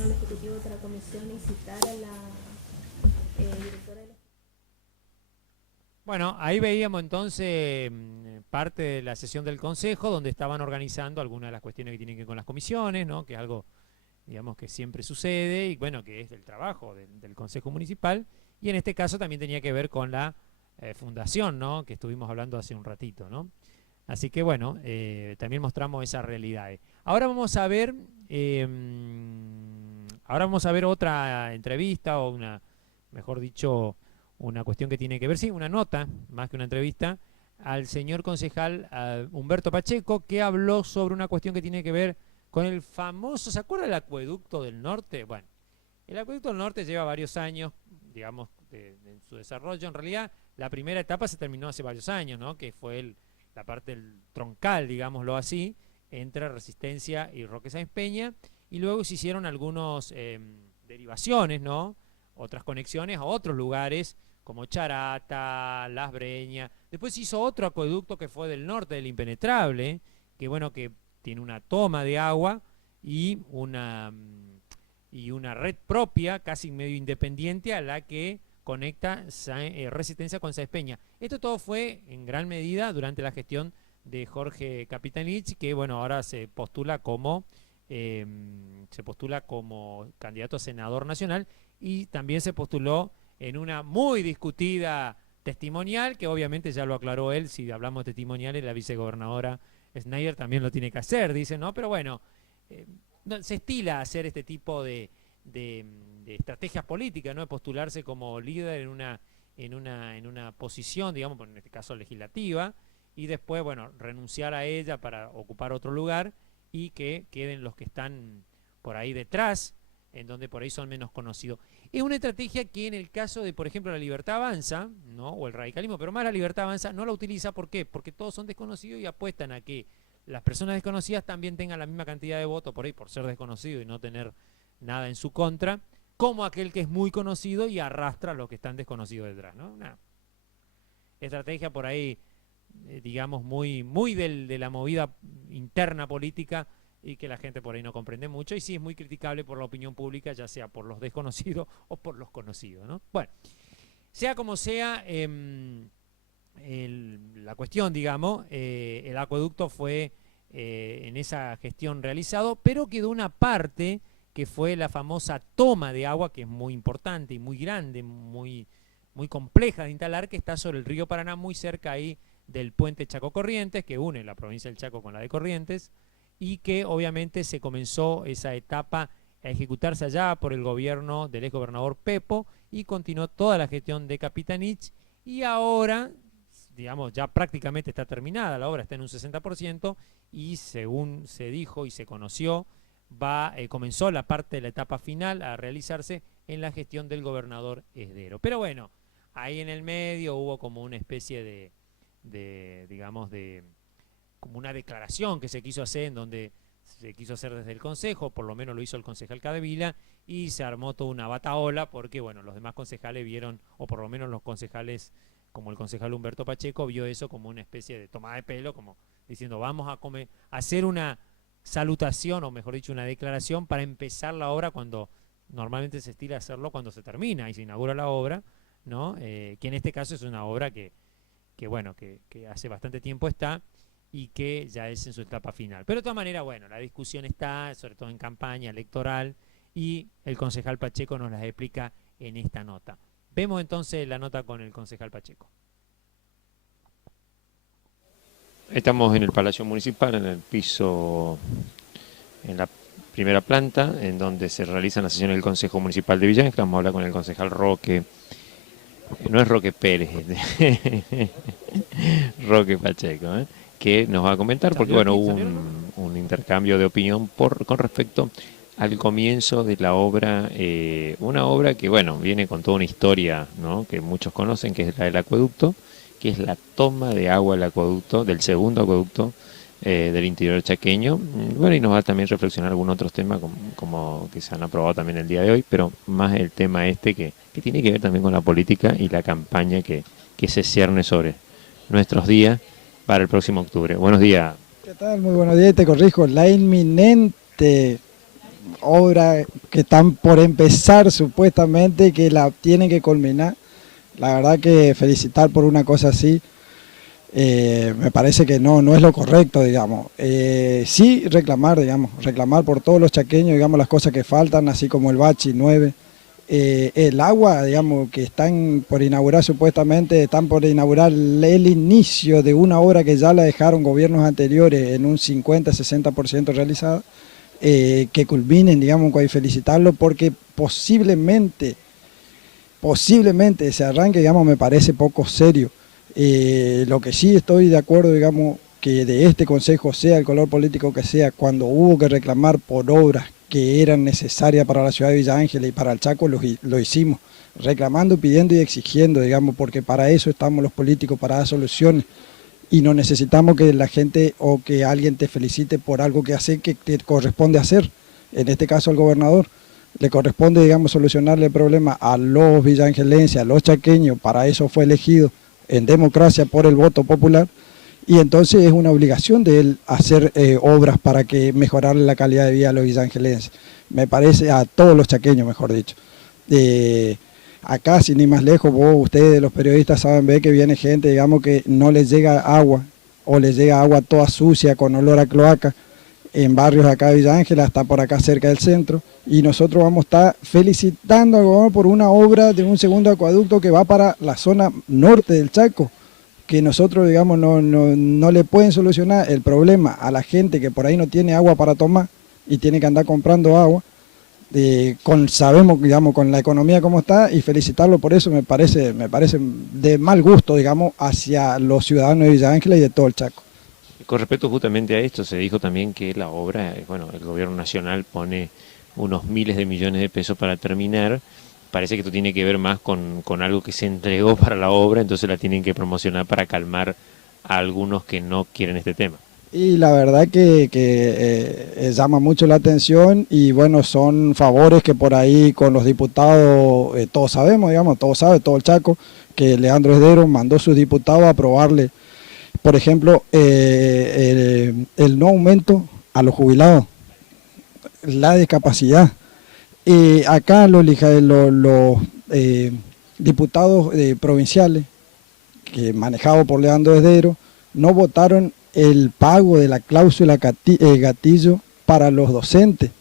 al ejecutivo de la comisión y citar a la directora de la... Bueno, ahí veíamos entonces parte de la sesión del Consejo, donde estaban organizando algunas de las cuestiones que tienen que ver con las comisiones, ¿no? Que es algo, digamos, que siempre sucede, y bueno, que es del trabajo del Consejo Municipal, y en este caso también tenía que ver con la fundación, ¿no? Que estuvimos hablando hace un ratito, ¿no? Así que bueno, también mostramos esas realidades. Ahora vamos a ver otra entrevista, o una, mejor dicho, una cuestión que tiene que ver, sí, una nota, más que una entrevista, al señor concejal Humberto Pacheco, que habló sobre una cuestión que tiene que ver con el famoso, ¿se acuerda del acueducto del norte? Bueno, el acueducto del norte lleva varios años, digamos, en su desarrollo. En realidad, la primera etapa se terminó hace varios años, ¿no? Que fue la parte del troncal, digámoslo así, entre Resistencia y Roque Sáenz Peña, y luego se hicieron algunas derivaciones, ¿no? Otras conexiones a otros lugares, como Charata, Las Breñas. Después se hizo otro acueducto que fue del norte, del Impenetrable, que bueno, que tiene una toma de agua y una red propia, casi medio independiente, a la que conecta Resistencia con Sáenz Peña. Esto todo fue en gran medida durante la gestión de Jorge Capitanich, que bueno, ahora se postula como candidato a senador nacional, y también se postuló en una muy discutida testimonial, que obviamente ya lo aclaró él. Si hablamos de testimoniales, la vicegobernadora Schneider también lo tiene que hacer, dice, ¿no? Pero bueno, se estila hacer este tipo de estrategias políticas, ¿no? De postularse como líder en una posición, digamos, en este caso legislativa, y después, bueno, renunciar a ella para ocupar otro lugar, y que queden los que están por ahí detrás, en donde por ahí son menos conocidos. Es una estrategia que en el caso de, por ejemplo, la Libertad Avanza, ¿no? O el radicalismo, pero más la Libertad Avanza, no la utiliza. ¿Por qué? Porque todos son desconocidos y apuestan a que las personas desconocidas también tengan la misma cantidad de votos, por ahí por ser desconocido y no tener nada en su contra, como aquel que es muy conocido y arrastra a los que están desconocidos detrás, ¿no? Una estrategia por ahí, digamos, muy de la movida interna política, y que la gente por ahí no comprende mucho, y sí es muy criticable por la opinión pública, ya sea por los desconocidos o por los conocidos, ¿no? Bueno, sea como sea, la cuestión, digamos, el acueducto fue en esa gestión realizado, pero quedó una parte que fue la famosa toma de agua, que es muy importante y muy grande, muy compleja de instalar, que está sobre el río Paraná, muy cerca ahí del puente Chaco Corrientes, que une la provincia del Chaco con la de Corrientes, y que obviamente se comenzó esa etapa a ejecutarse allá por el gobierno del exgobernador Pepo, y continuó toda la gestión de Capitanich, y ahora, digamos, ya prácticamente está terminada, la obra está en un 60%, y según se dijo y se conoció, comenzó la parte de la etapa final a realizarse en la gestión del gobernador Esdero. Pero bueno, ahí en el medio hubo como una especie digamos, como una declaración que se quiso hacer, en donde se quiso hacer desde el Consejo, por lo menos lo hizo el concejal Cadevila, y se armó toda una batahola, porque bueno, los demás concejales vieron, o por lo menos los concejales, como el concejal Humberto Pacheco, vio eso como una especie de tomada de pelo, como diciendo, vamos a hacer una salutación, o mejor dicho, una declaración para empezar la obra, cuando normalmente se estila hacerlo cuando se termina y se inaugura la obra, ¿no? Que en este caso es una obra que hace bastante tiempo está, y que ya es en su etapa final. Pero de todas maneras, bueno, la discusión está, sobre todo en campaña electoral, y el concejal Pacheco nos las explica en esta nota. Vemos entonces la nota con el concejal Pacheco. Estamos en el Palacio Municipal, en el piso, en la primera planta, en donde se realizan las sesiones del Consejo Municipal de Villa Gesell. Vamos a hablar con el concejal Roque, no es Roque Pérez, Roque Pacheco, que nos va a comentar, porque bueno, hubo un intercambio de opinión con respecto al comienzo de la obra, una obra que bueno, viene con toda una historia, ¿no? Que muchos conocen, que es la del acueducto, que es la toma de agua del acueducto, del segundo acueducto del interior chaqueño. Bueno, y nos va a también reflexionar algunos otros temas como que se han aprobado también el día de hoy, pero más el tema que tiene que ver también con la política y la campaña que se cierne sobre nuestros días para el próximo octubre. Buenos días. ¿Qué tal? Muy buenos días, te corrijo. La inminente obra que están por empezar supuestamente, que la tienen que culminar, la verdad que felicitar por una cosa así, me parece que no es lo correcto, digamos. Sí reclamar, digamos, reclamar por todos los chaqueños, digamos, las cosas que faltan, así como el Bachi 9. El agua, digamos, que están por inaugurar supuestamente, están por inaugurar el inicio de una obra que ya la dejaron gobiernos anteriores en un 50-60% realizada, que culminen, digamos, y felicitarlo porque posiblemente ese arranque, digamos, me parece poco serio. Lo que sí estoy de acuerdo, digamos, que de este consejo, sea el color político que sea, cuando hubo que reclamar por obras que eran necesarias para la ciudad de Villa Ángeles y para el Chaco, lo hicimos, reclamando, pidiendo y exigiendo, digamos, porque para eso estamos los políticos, para dar soluciones, y no necesitamos que la gente o que alguien te felicite por algo que hace que te corresponde hacer. En este caso al gobernador le corresponde, digamos, solucionarle el problema a los villangelenses, a los chaqueños, para eso fue elegido en democracia por el voto popular, y entonces es una obligación de él hacer obras para que mejorarle la calidad de vida a los villangelenses. Me parece, a todos los chaqueños, mejor dicho. Acá, sin ir más lejos, ustedes los periodistas saben ver que viene gente, digamos, que no les llega agua, o les llega agua toda sucia, con olor a cloaca, en barrios acá de Villa Ángeles, hasta por acá cerca del centro, y nosotros vamos a estar felicitando al gobernador por una obra de un segundo acueducto que va para la zona norte del Chaco, que nosotros, digamos, no le pueden solucionar el problema a la gente que por ahí no tiene agua para tomar y tiene que andar comprando agua, sabemos, digamos, con la economía como está, y felicitarlo por eso me parece de mal gusto, digamos, hacia los ciudadanos de Villa Ángeles y de todo el Chaco. Con respecto justamente a esto, se dijo también que la obra, bueno, el gobierno nacional pone unos miles de millones de pesos para terminar. Parece que esto tiene que ver más con algo que se entregó para la obra, entonces la tienen que promocionar para calmar a algunos que no quieren este tema. Y la verdad que llama mucho la atención, y bueno, son favores que por ahí con los diputados, todos sabemos, digamos, todos sabe, todo el Chaco, que Leandro Esdero mandó a sus diputados a aprobarle, por ejemplo, el no aumento a los jubilados, la discapacidad. Acá los diputados provinciales, que manejados por Leandro Esdero, no votaron el pago de la cláusula gatillo para los docentes.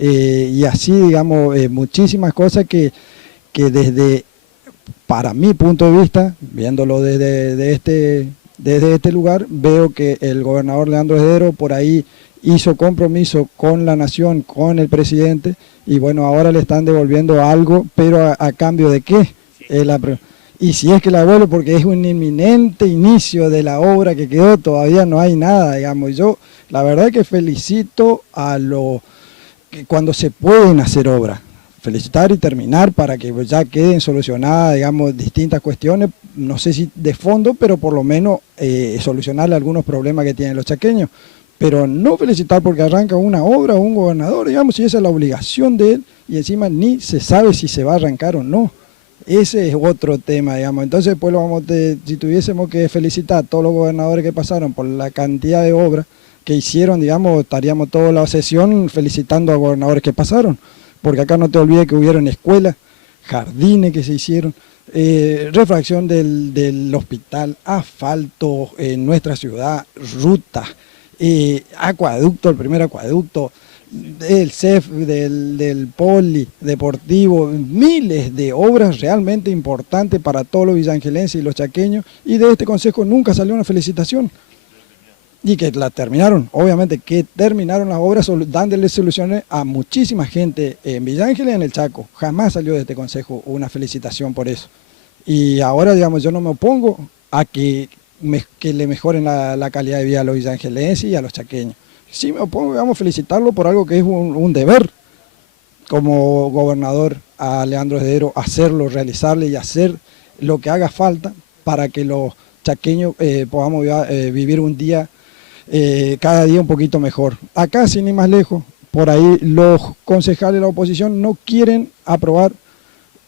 Y así, digamos, muchísimas cosas que desde, para mi punto de vista, viéndolo desde este lugar, veo que el gobernador Leandro Esdero por ahí hizo compromiso con la nación, con el presidente, y bueno, ahora le están devolviendo algo, pero a cambio de qué. Y si es que la devuelve, porque es un inminente inicio de la obra que quedó, todavía no hay nada, digamos. Yo la verdad que felicito a que cuando se pueden hacer obras, felicitar y terminar para que ya queden solucionadas, digamos, distintas cuestiones, no sé si de fondo, pero por lo menos solucionarle algunos problemas que tienen los chaqueños. Pero no felicitar porque arranca una obra o un gobernador, digamos, si esa es la obligación de él, y encima ni se sabe si se va a arrancar o no. Ese es otro tema, digamos. Entonces, pues si tuviésemos que felicitar a todos los gobernadores que pasaron por la cantidad de obras que hicieron, digamos, estaríamos toda la sesión felicitando a gobernadores que pasaron. Porque acá no te olvides que hubieron escuelas, jardines que se hicieron, refracción del hospital, asfalto en nuestra ciudad, rutas, acueducto, el primer acueducto, del CEF, del Poli, deportivo, miles de obras realmente importantes para todos los villangelenses y los chaqueños, y de este consejo nunca salió una felicitación. Y que la terminaron, obviamente que terminaron las obras dándole soluciones a muchísima gente en Villa Ángeles y en el Chaco. Jamás salió de este consejo una felicitación por eso. Y ahora, digamos, yo no me opongo a que le mejoren la calidad de vida a los villangelenses y a los chaqueños. Sí me opongo, digamos, felicitarlo por algo que es un deber como gobernador a Leandro Esdero, hacerlo, realizarle y hacer lo que haga falta para que los chaqueños podamos vivir un día, cada día un poquito mejor. Acá, sin ir más lejos, por ahí los concejales de la oposición no quieren aprobar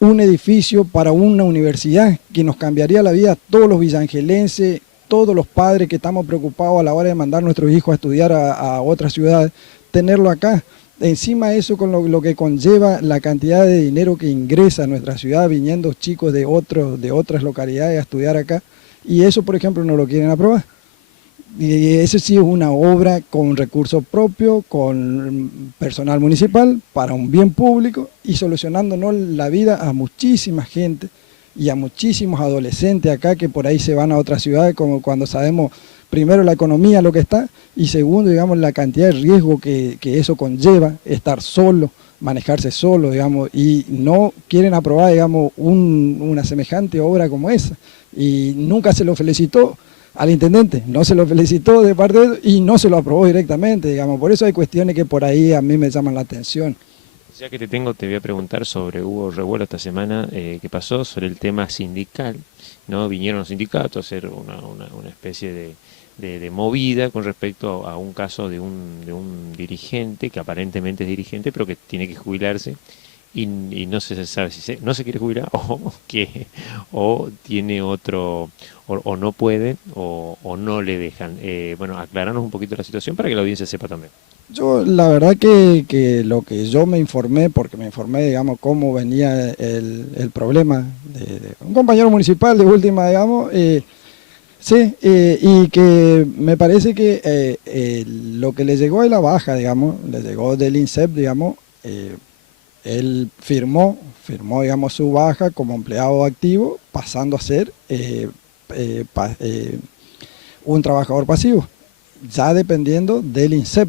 un edificio para una universidad que nos cambiaría la vida a todos los villangelenses, todos los padres que estamos preocupados a la hora de mandar a nuestros hijos a estudiar a otras ciudades, tenerlo acá. Encima de eso, con lo que conlleva la cantidad de dinero que ingresa a nuestra ciudad viniendo chicos de otras localidades a estudiar acá, y eso, por ejemplo, no lo quieren aprobar. Y eso sí es una obra con recursos propios, con personal municipal, para un bien público y solucionándonos la vida a muchísima gente y a muchísimos adolescentes acá que por ahí se van a otras ciudades, como cuando sabemos primero la economía, lo que está, y segundo, digamos, la cantidad de riesgo que eso conlleva, estar solo, manejarse solo, digamos, y no quieren aprobar, digamos, una semejante obra como esa. Y nunca se lo felicitó al intendente, no se lo felicitó de parte de él y no se lo aprobó directamente, digamos. Por eso hay cuestiones que por ahí a mí me llaman la atención. Ya que te voy a preguntar sobre, hubo revuelo esta semana que pasó sobre el tema sindical, ¿no? Vinieron los sindicatos a hacer una especie de movida con respecto a un caso de un dirigente, que aparentemente es dirigente, pero que tiene que jubilarse, y no se sabe si no se quiere jubilar o tiene otro, o no puede, o no le dejan. Bueno, aclararnos un poquito la situación para que la audiencia sepa también. Yo, la verdad que lo que yo me informé, porque me informé, digamos, cómo venía el problema de un compañero municipal de última, digamos, sí, y que me parece que lo que le llegó a la baja, digamos, le llegó del INSEP, digamos, él firmó, digamos, su baja como empleado activo, pasando a ser un trabajador pasivo, ya dependiendo del INSEP.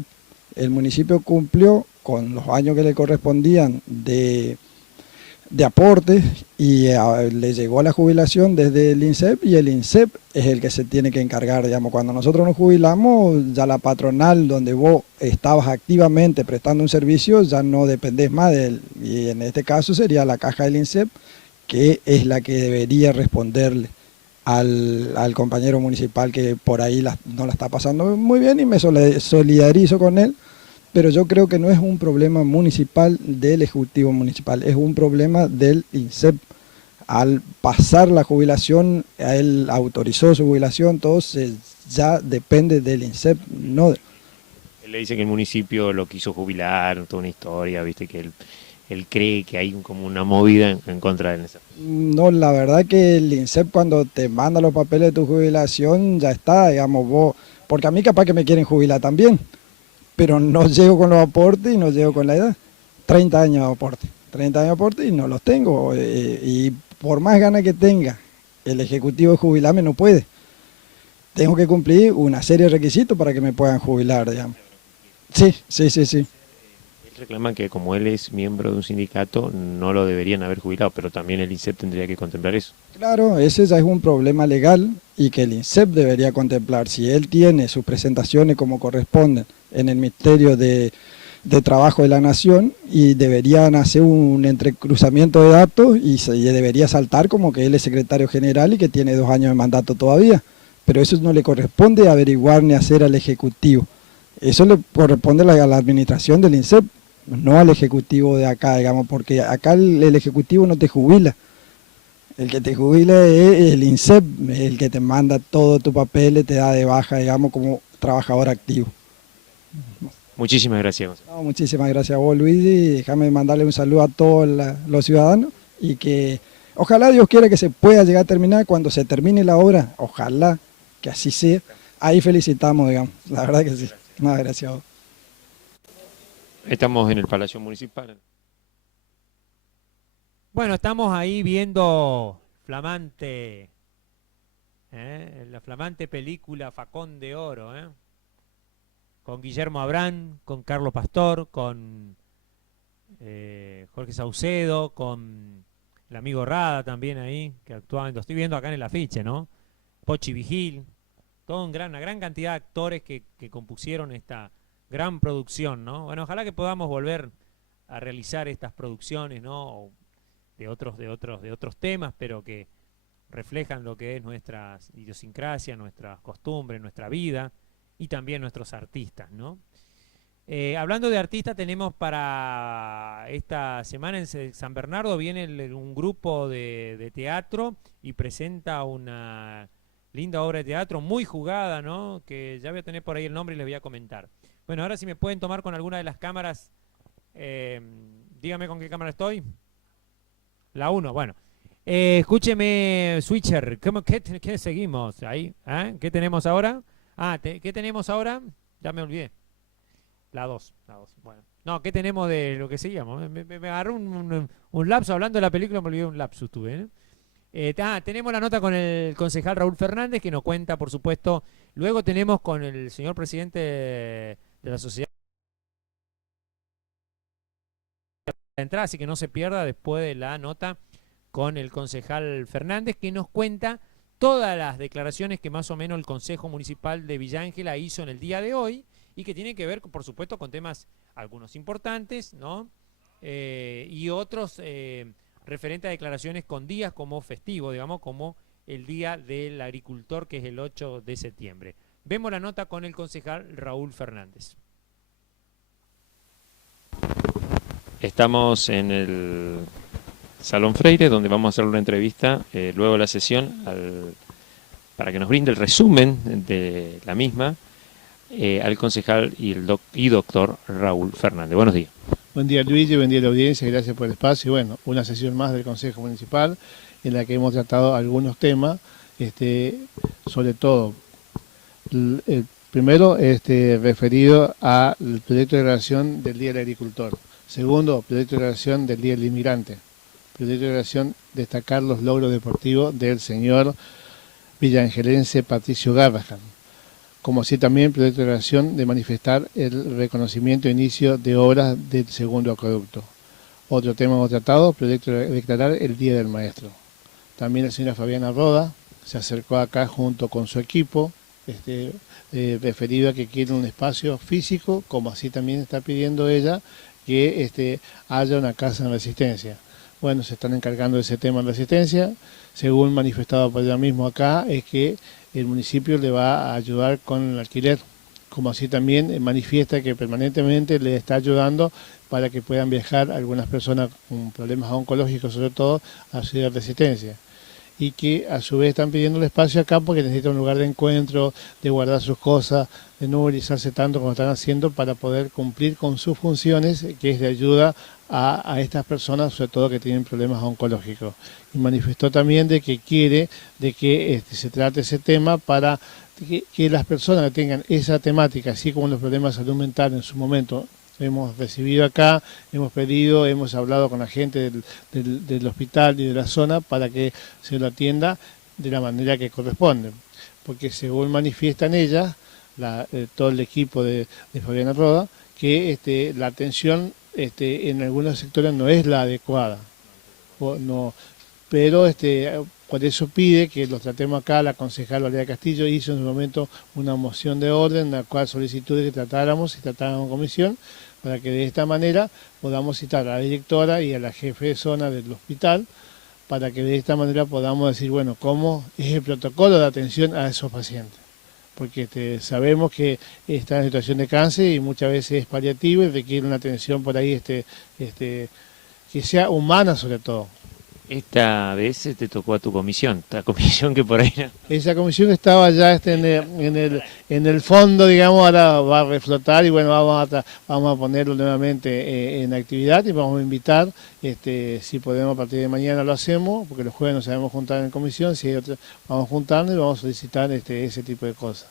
El municipio cumplió con los años que le correspondían de aportes y le llegó a la jubilación desde el INSEP, y el INSEP es el que se tiene que encargar, digamos, cuando nosotros nos jubilamos, ya la patronal donde vos estabas activamente prestando un servicio ya no dependés más de él, y en este caso sería la caja del INSEP, que es la que debería responderle al compañero municipal que por ahí no la está pasando muy bien, y me solidarizo con él. Pero yo creo que no es un problema municipal del Ejecutivo Municipal, es un problema del INSEP. Al pasar la jubilación, a él autorizó su jubilación, entonces ya depende del INSEP. No. Él le dice que el municipio lo quiso jubilar, toda una historia, viste, que él cree que hay como una movida en contra del INSEP. No, la verdad que el INSEP cuando te manda los papeles de tu jubilación ya está, digamos, vos, porque a mí capaz que me quieren jubilar también, pero no llego con los aportes y no llego con la edad. 30 años de aporte y no los tengo. Y por más ganas que tenga el Ejecutivo de jubilarme, no puede. Tengo que cumplir una serie de requisitos para que me puedan jubilar, digamos. Sí. Él reclama que como él es miembro de un sindicato, no lo deberían haber jubilado, pero también el INSEP tendría que contemplar eso. Claro, ese ya es un problema legal y que el INSEP debería contemplar. Si él tiene sus presentaciones como corresponden en el Ministerio de Trabajo de la Nación, y deberían hacer un entrecruzamiento de datos y debería saltar como que él es secretario general y que tiene 2 años de mandato todavía. Pero eso no le corresponde averiguar ni hacer al Ejecutivo. Eso le corresponde a la administración del INSEP, no al Ejecutivo de acá, digamos, porque acá el Ejecutivo no te jubila. El que te jubila es el INSEP, el que te manda todo tu papel, te da de baja, digamos, como trabajador activo. Muchísimas gracias, Gonzalo. No, muchísimas gracias a vos, Luis, y déjame mandarle un saludo a todos los ciudadanos, y que ojalá Dios quiera que se pueda llegar a terminar. Cuando se termine la obra, ojalá que así sea. Ahí felicitamos, digamos, la verdad que sí. No, gracias a vos. Estamos en el Palacio Municipal. Bueno, estamos ahí viendo la flamante película Facón de Oro, con Guillermo Abrán, con Carlos Pastor, con Jorge Saucedo, con el amigo Rada también ahí, que actuaban, lo estoy viendo acá en el afiche, ¿no? Pochi Vigil, una gran cantidad de actores que compusieron esta gran producción, ¿no? Bueno, ojalá que podamos volver a realizar estas producciones, ¿no? De otros temas, pero que reflejan lo que es nuestra idiosincrasia, nuestras costumbres, nuestra vida y también nuestros artistas, ¿no? Hablando de artistas, tenemos para esta semana en San Bernardo viene un grupo de teatro y presenta una linda obra de teatro muy jugada, ¿no? Que ya voy a tener por ahí el nombre y les voy a comentar. Bueno, ahora si me pueden tomar con alguna de las cámaras, dígame con qué cámara estoy. La 1, bueno. Escúcheme, Switcher, ¿qué seguimos ahí? ¿Qué tenemos ahora? ¿Qué tenemos ahora? Ya me olvidé. La 2, bueno. No, ¿qué tenemos de lo que seguíamos? Me agarró un lapso hablando de la película, me olvidé un lapsus tuve, ¿no? Tenemos la nota con el concejal Raúl Fernández que nos cuenta, por supuesto. Luego tenemos con el señor presidente de la sociedad de entrada, así que no se pierda después de la nota con el concejal Fernández, que nos cuenta todas las declaraciones que más o menos el Consejo Municipal de Villa Ángela hizo en el día de hoy y que tienen que ver, por supuesto, con temas algunos importantes, ¿no? Y otros referentes a declaraciones con días como festivo, digamos, como el Día del Agricultor, que es el 8 de septiembre. Vemos la nota con el concejal Raúl Fernández. Estamos en el Salón Freire, donde vamos a hacer una entrevista luego de la sesión para que nos brinde el resumen de la misma al concejal y doctor Raúl Fernández. Buenos días. Buen día, Luigi, buen día a la audiencia, gracias por el espacio. Bueno, una sesión más del Consejo Municipal en la que hemos tratado algunos temas, sobre todo el primero referido al proyecto de declaración del Día del Agricultor. Segundo, proyecto de declaración del Día del Inmigrante. Proyecto de declaración, destacar los logros deportivos del señor villangelense Patricio Garrahan. Como así también proyecto de declaración de manifestar el reconocimiento e inicio de obras del segundo acueducto. Otro tema hemos tratado, proyecto de declarar el Día del Maestro. También la señora Fabiana Roda se acercó acá junto con su equipo, referido a que quiere un espacio físico, como así también está pidiendo ella, que haya una casa en Resistencia. Bueno, se están encargando de ese tema en Resistencia. Según manifestado por ella mismo acá, es que el municipio le va a ayudar con el alquiler, como así también manifiesta que permanentemente le está ayudando para que puedan viajar algunas personas con problemas oncológicos, sobre todo, a Ciudad de Resistencia. Y que a su vez están pidiendo el espacio acá porque necesitan un lugar de encuentro, de guardar sus cosas, de no movilizarse tanto como están haciendo para poder cumplir con sus funciones, que es de ayuda a estas personas, sobre todo que tienen problemas oncológicos. Y manifestó también de que quiere de que se trate ese tema para que las personas que tengan esa temática, así como los problemas de salud mental en su momento, hemos recibido acá, hemos pedido, hemos hablado con la gente del hospital y de la zona para que se lo atienda de la manera que corresponde. Porque según manifiestan ellas, todo el equipo de Fabiana Roda, que la atención en algunos sectores no es la adecuada. Pero por eso pide que los tratemos acá. La concejal Valeria Castillo hizo en su momento una moción de orden en la cual solicitó que tratáramos en comisión para que de esta manera podamos citar a la directora y a la jefe de zona del hospital para que de esta manera podamos decir, bueno, cómo es el protocolo de atención a esos pacientes. Porque sabemos que está en situación de cáncer y muchas veces es paliativo y requiere una atención por ahí que sea humana sobre todo. Esta vez te tocó a tu comisión, la comisión que por ahí... Esa comisión estaba ya en el fondo, digamos, ahora va a reflotar y bueno, vamos a ponerlo nuevamente en actividad y vamos a invitar, si podemos a partir de mañana lo hacemos, porque los jueves nos sabemos juntar en comisión, si hay otro, vamos a juntarnos y vamos a solicitar ese tipo de cosas.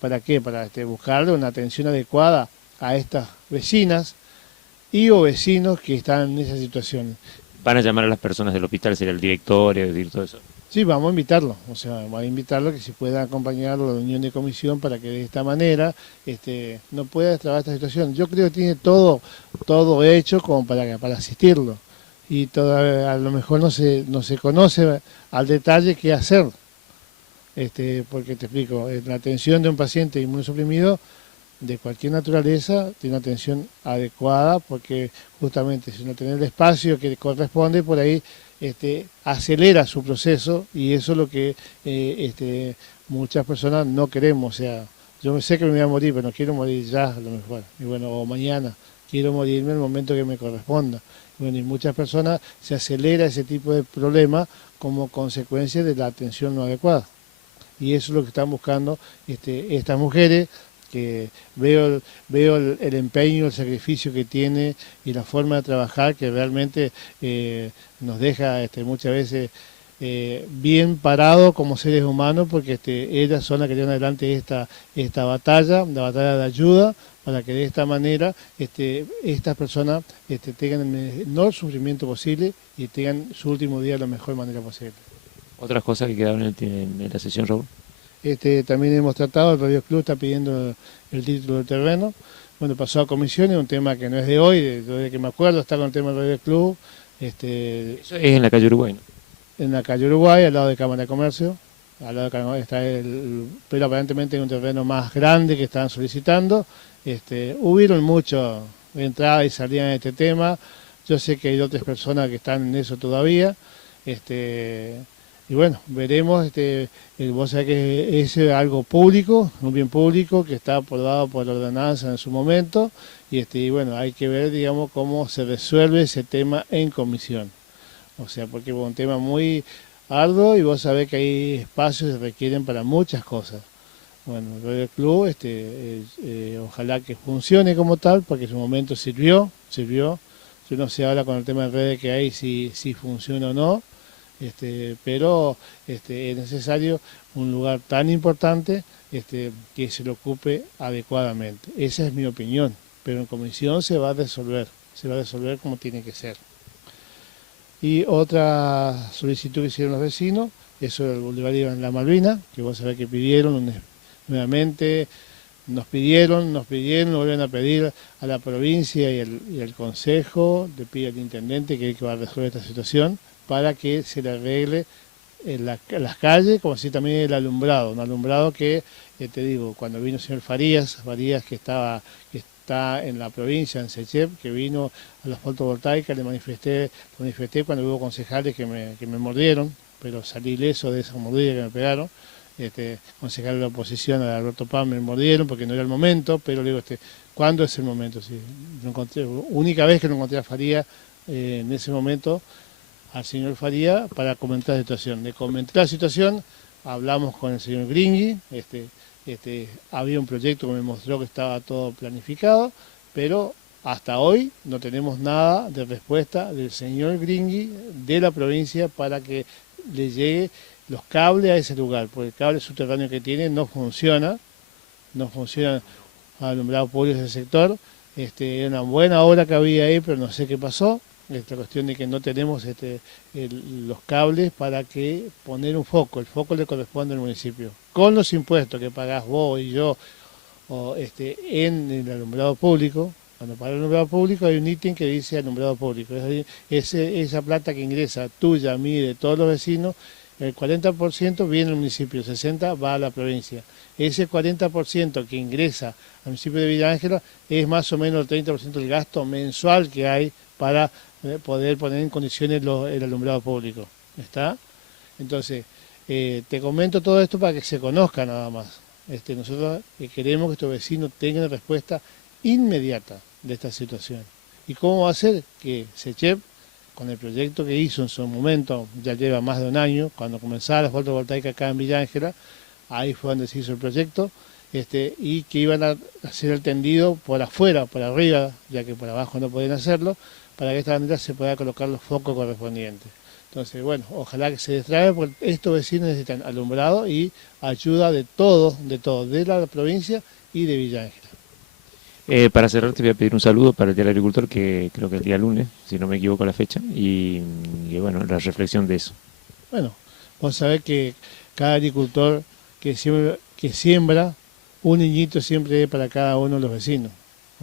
¿Para qué? Para buscarle una atención adecuada a estas vecinas y o vecinos que están en esa situación. ¿Van a llamar a las personas del hospital, sería el directorio, decir todo eso? Sí, vamos a invitarlo, vamos a invitarlo que si pueda acompañarlo a la reunión de comisión para que de esta manera no pueda destrabar esta situación. Yo creo que tiene todo hecho como para asistirlo y a lo mejor no se conoce al detalle qué hacer, porque te explico, la atención de un paciente inmunosuprimido de cualquier naturaleza tiene una atención adecuada porque justamente si no tiene el espacio que corresponde por ahí acelera su proceso, y eso es lo que muchas personas no queremos. O sea, yo sé que me voy a morir, pero no quiero morir ya, a lo mejor, y bueno, o mañana, quiero morirme en el momento que me corresponda. Bueno, y muchas personas se acelera ese tipo de problemas como consecuencia de la atención no adecuada. Y eso es lo que están buscando estas mujeres, que veo el empeño, el sacrificio que tiene y la forma de trabajar que realmente nos deja muchas veces bien parados como seres humanos, porque ellas son las que llevan adelante esta batalla, la batalla de ayuda, para que de esta manera estas personas tengan el menor sufrimiento posible y tengan su último día de la mejor manera posible. ¿Otras cosas que quedaron en la sesión, Raúl? También hemos tratado, el Radio Club está pidiendo el título del terreno. Bueno, pasó a comisiones, un tema que no es de hoy, desde que me acuerdo está con el tema del Radio Club. Eso es en la calle Uruguay, ¿no? En la calle Uruguay, al lado de Cámara de Comercio. Al lado de está pero aparentemente hay un terreno más grande que están solicitando. Hubieron muchas entradas y salidas en este tema. Yo sé que hay otras personas que están en eso todavía. Y bueno, veremos, vos sabés que es algo público, un bien público que está aprobado por la ordenanza en su momento, y bueno, hay que ver, digamos, cómo se resuelve ese tema en comisión. O sea, porque es un tema muy arduo y vos sabés que hay espacios que se requieren para muchas cosas. Bueno, el club, ojalá que funcione como tal, porque en su momento sirvió. Yo no sé ahora con el tema de redes que hay si funciona o no. Pero es necesario un lugar tan importante que se lo ocupe adecuadamente. Esa es mi opinión, pero en comisión se va a resolver como tiene que ser. Y otra solicitud que hicieron los vecinos, eso del Boulevard en la Malvina, que vos sabés que pidieron nuevamente, nos pidieron, lo vuelven a pedir a la provincia y al consejo, le pide al intendente que va a resolver esta situación, para que se le arregle las calles, como así también el alumbrado. Un alumbrado que, te digo, cuando vino el señor Farías que está en la provincia, en Sechep, que vino a las fotovoltaicas, le manifesté cuando hubo concejales que me mordieron, pero salí ileso de esa mordida que me pegaron. Concejales de la oposición, a Alberto Paz, me mordieron porque no era el momento, pero le digo, ¿cuándo es el momento? Sí, única vez que lo encontré a Farías en ese momento, al señor Faría, para comentar la situación. Le comenté la situación, hablamos con el señor Gringui, había un proyecto que me mostró que estaba todo planificado, pero hasta hoy no tenemos nada de respuesta del señor Gringui de la provincia para que le llegue los cables a ese lugar, porque el cable subterráneo que tiene no funciona alumbrado público ese sector. Era una buena obra que había ahí, pero no sé qué pasó. Esta cuestión de que no tenemos los cables para que poner un foco. El foco le corresponde al municipio. Con los impuestos que pagás vos y yo en el alumbrado público, cuando pagas el alumbrado público hay un ítem que dice alumbrado público. Esa plata que ingresa tuya, mía, de todos los vecinos, el 40% viene al municipio, el 60% va a la provincia. Ese 40% que ingresa al municipio de Villa Ángela es más o menos el 30% del gasto mensual que hay para poder poner en condiciones el alumbrado público. ¿Está? Entonces, te comento todo esto para que se conozca nada más. Nosotros queremos que estos vecinos tengan respuesta inmediata de esta situación. ¿Y cómo va a ser? Que Sechep, con el proyecto que hizo en su momento, ya lleva más de un año, cuando comenzaba la fotovoltaica acá en Villa Ángela, ahí fue donde se hizo el proyecto, y que iban a hacer el tendido por afuera, por arriba, ya que por abajo no podían hacerlo, para que de esta manera se pueda colocar los focos correspondientes. Entonces, bueno, ojalá que se destrabe, porque estos vecinos necesitan alumbrado y ayuda de todos, de la provincia y de Villa Ángela. Para cerrar te voy a pedir un saludo para el Día del Agricultor, que creo que el día lunes, si no me equivoco la fecha, y bueno, la reflexión de eso. Bueno, vos sabés que cada agricultor que siembra, un niñito siempre es para cada uno de los vecinos.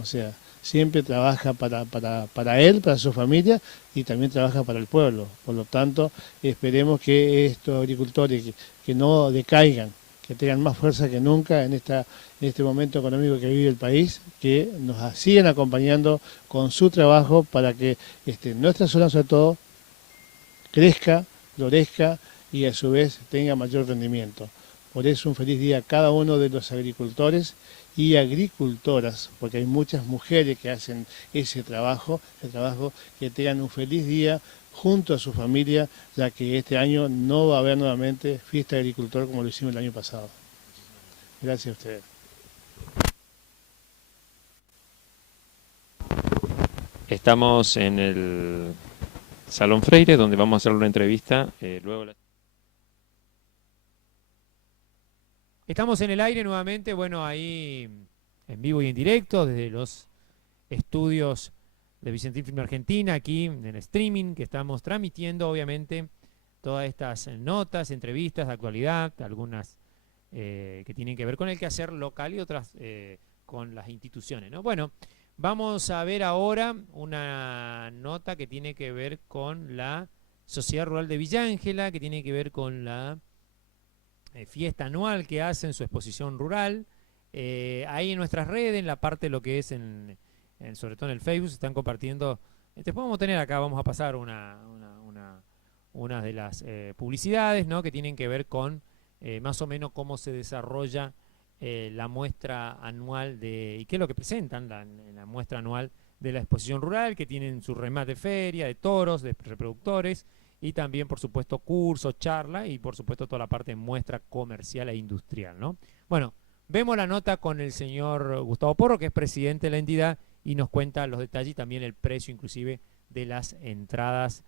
O sea, siempre trabaja para él, para su familia, y también trabaja para el pueblo. Por lo tanto, esperemos que estos agricultores que no decaigan, que tengan más fuerza que nunca en este momento económico que vive el país, que nos sigan acompañando con su trabajo para que nuestra zona, sobre todo, crezca, florezca y a su vez tenga mayor rendimiento. Por eso un feliz día a cada uno de los agricultores y agricultoras, porque hay muchas mujeres que hacen ese trabajo, que tengan un feliz día junto a su familia, ya que este año no va a haber nuevamente fiesta de agricultor como lo hicimos el año pasado. Gracias a ustedes. Estamos en el Salón Freire, donde vamos a hacer una entrevista. Estamos en el aire nuevamente, bueno, ahí en vivo y en directo, desde los estudios de Vicentín Film Argentina, aquí en streaming, que estamos transmitiendo, obviamente, todas estas notas, entrevistas de actualidad, algunas que tienen que ver con el quehacer local y otras con las instituciones, ¿no? Bueno, vamos a ver ahora una nota que tiene que ver con la Sociedad Rural de Villa Ángela, que tiene que ver con la fiesta anual que hacen, su exposición rural. Ahí en nuestras redes, en la parte de lo que es, sobre todo en el Facebook, se están compartiendo. Después vamos a tener acá, vamos a pasar una de las publicidades, ¿no?, que tienen que ver con más o menos cómo se desarrolla la muestra anual y qué es lo que presentan en la muestra anual de la exposición rural, que tienen su remate de feria, de toros, de reproductores, y también, por supuesto, cursos, charla y, por supuesto, toda la parte de muestra comercial e industrial, ¿no? Bueno, vemos la nota con el señor Gustavo Porro, que es presidente de la entidad, y nos cuenta los detalles y también el precio, inclusive, de las entradas,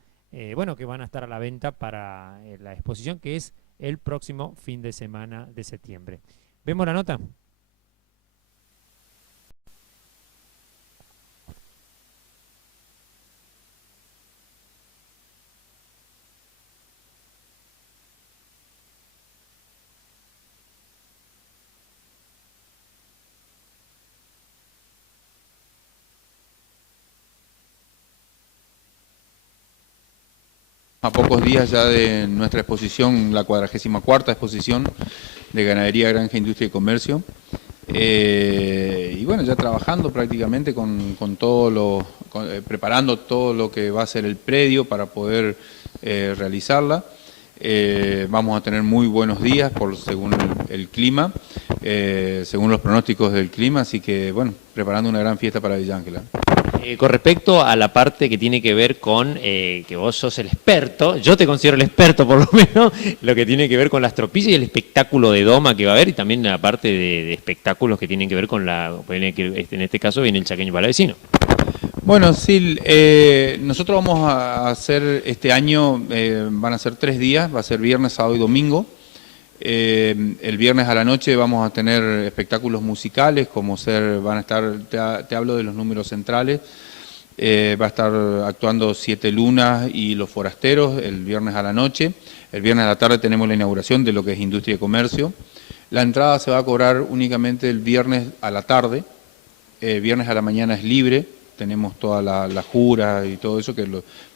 bueno, que van a estar a la venta para la exposición, que es el próximo fin de semana de septiembre. ¿Vemos la nota? A pocos días ya de nuestra exposición, la 44ª exposición de Ganadería, Granja, Industria y Comercio. Y bueno, ya trabajando prácticamente con todo preparando todo lo que va a ser el predio para poder realizarla. Vamos a tener muy buenos días según el clima, según los pronósticos del clima, así que bueno, preparando una gran fiesta para Villa Ángela. Con respecto a la parte que tiene que ver con que vos sos el experto, yo te considero el experto por lo menos, lo que tiene que ver con las tropillas y el espectáculo de doma que va a haber, y también la parte de espectáculos que tienen que ver con en este caso viene el chaqueño palavecino. Bueno, sí, nosotros vamos a hacer este año, van a ser 3 días, va a ser viernes, sábado y domingo. El viernes a la noche vamos a tener espectáculos musicales, van a estar, te hablo de los números centrales, va a estar actuando Siete Lunas y Los Forasteros el viernes a la noche. El viernes a la tarde tenemos la inauguración de lo que es Industria y Comercio. La entrada se va a cobrar únicamente el viernes a la tarde, viernes a la mañana es libre, tenemos toda la jura y todo eso que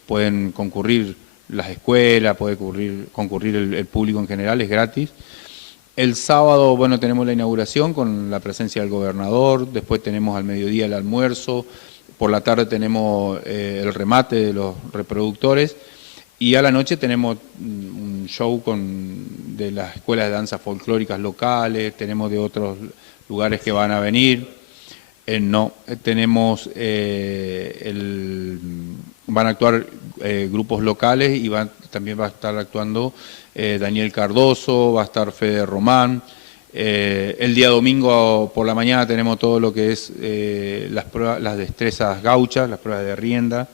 pueden concurrir las escuelas, puede concurrir el público en general, es gratis. El sábado, bueno, tenemos la inauguración con la presencia del gobernador, después tenemos al mediodía el almuerzo, por la tarde tenemos el remate de los reproductores y a la noche tenemos un show de las escuelas de danza folclóricas locales, tenemos de otros lugares que van a venir. Tenemos van a actuar grupos locales y también va a estar actuando Daniel Cardoso, va a estar Fede Román. El día domingo por la mañana tenemos todo lo que es las destrezas gauchas, las pruebas de rienda.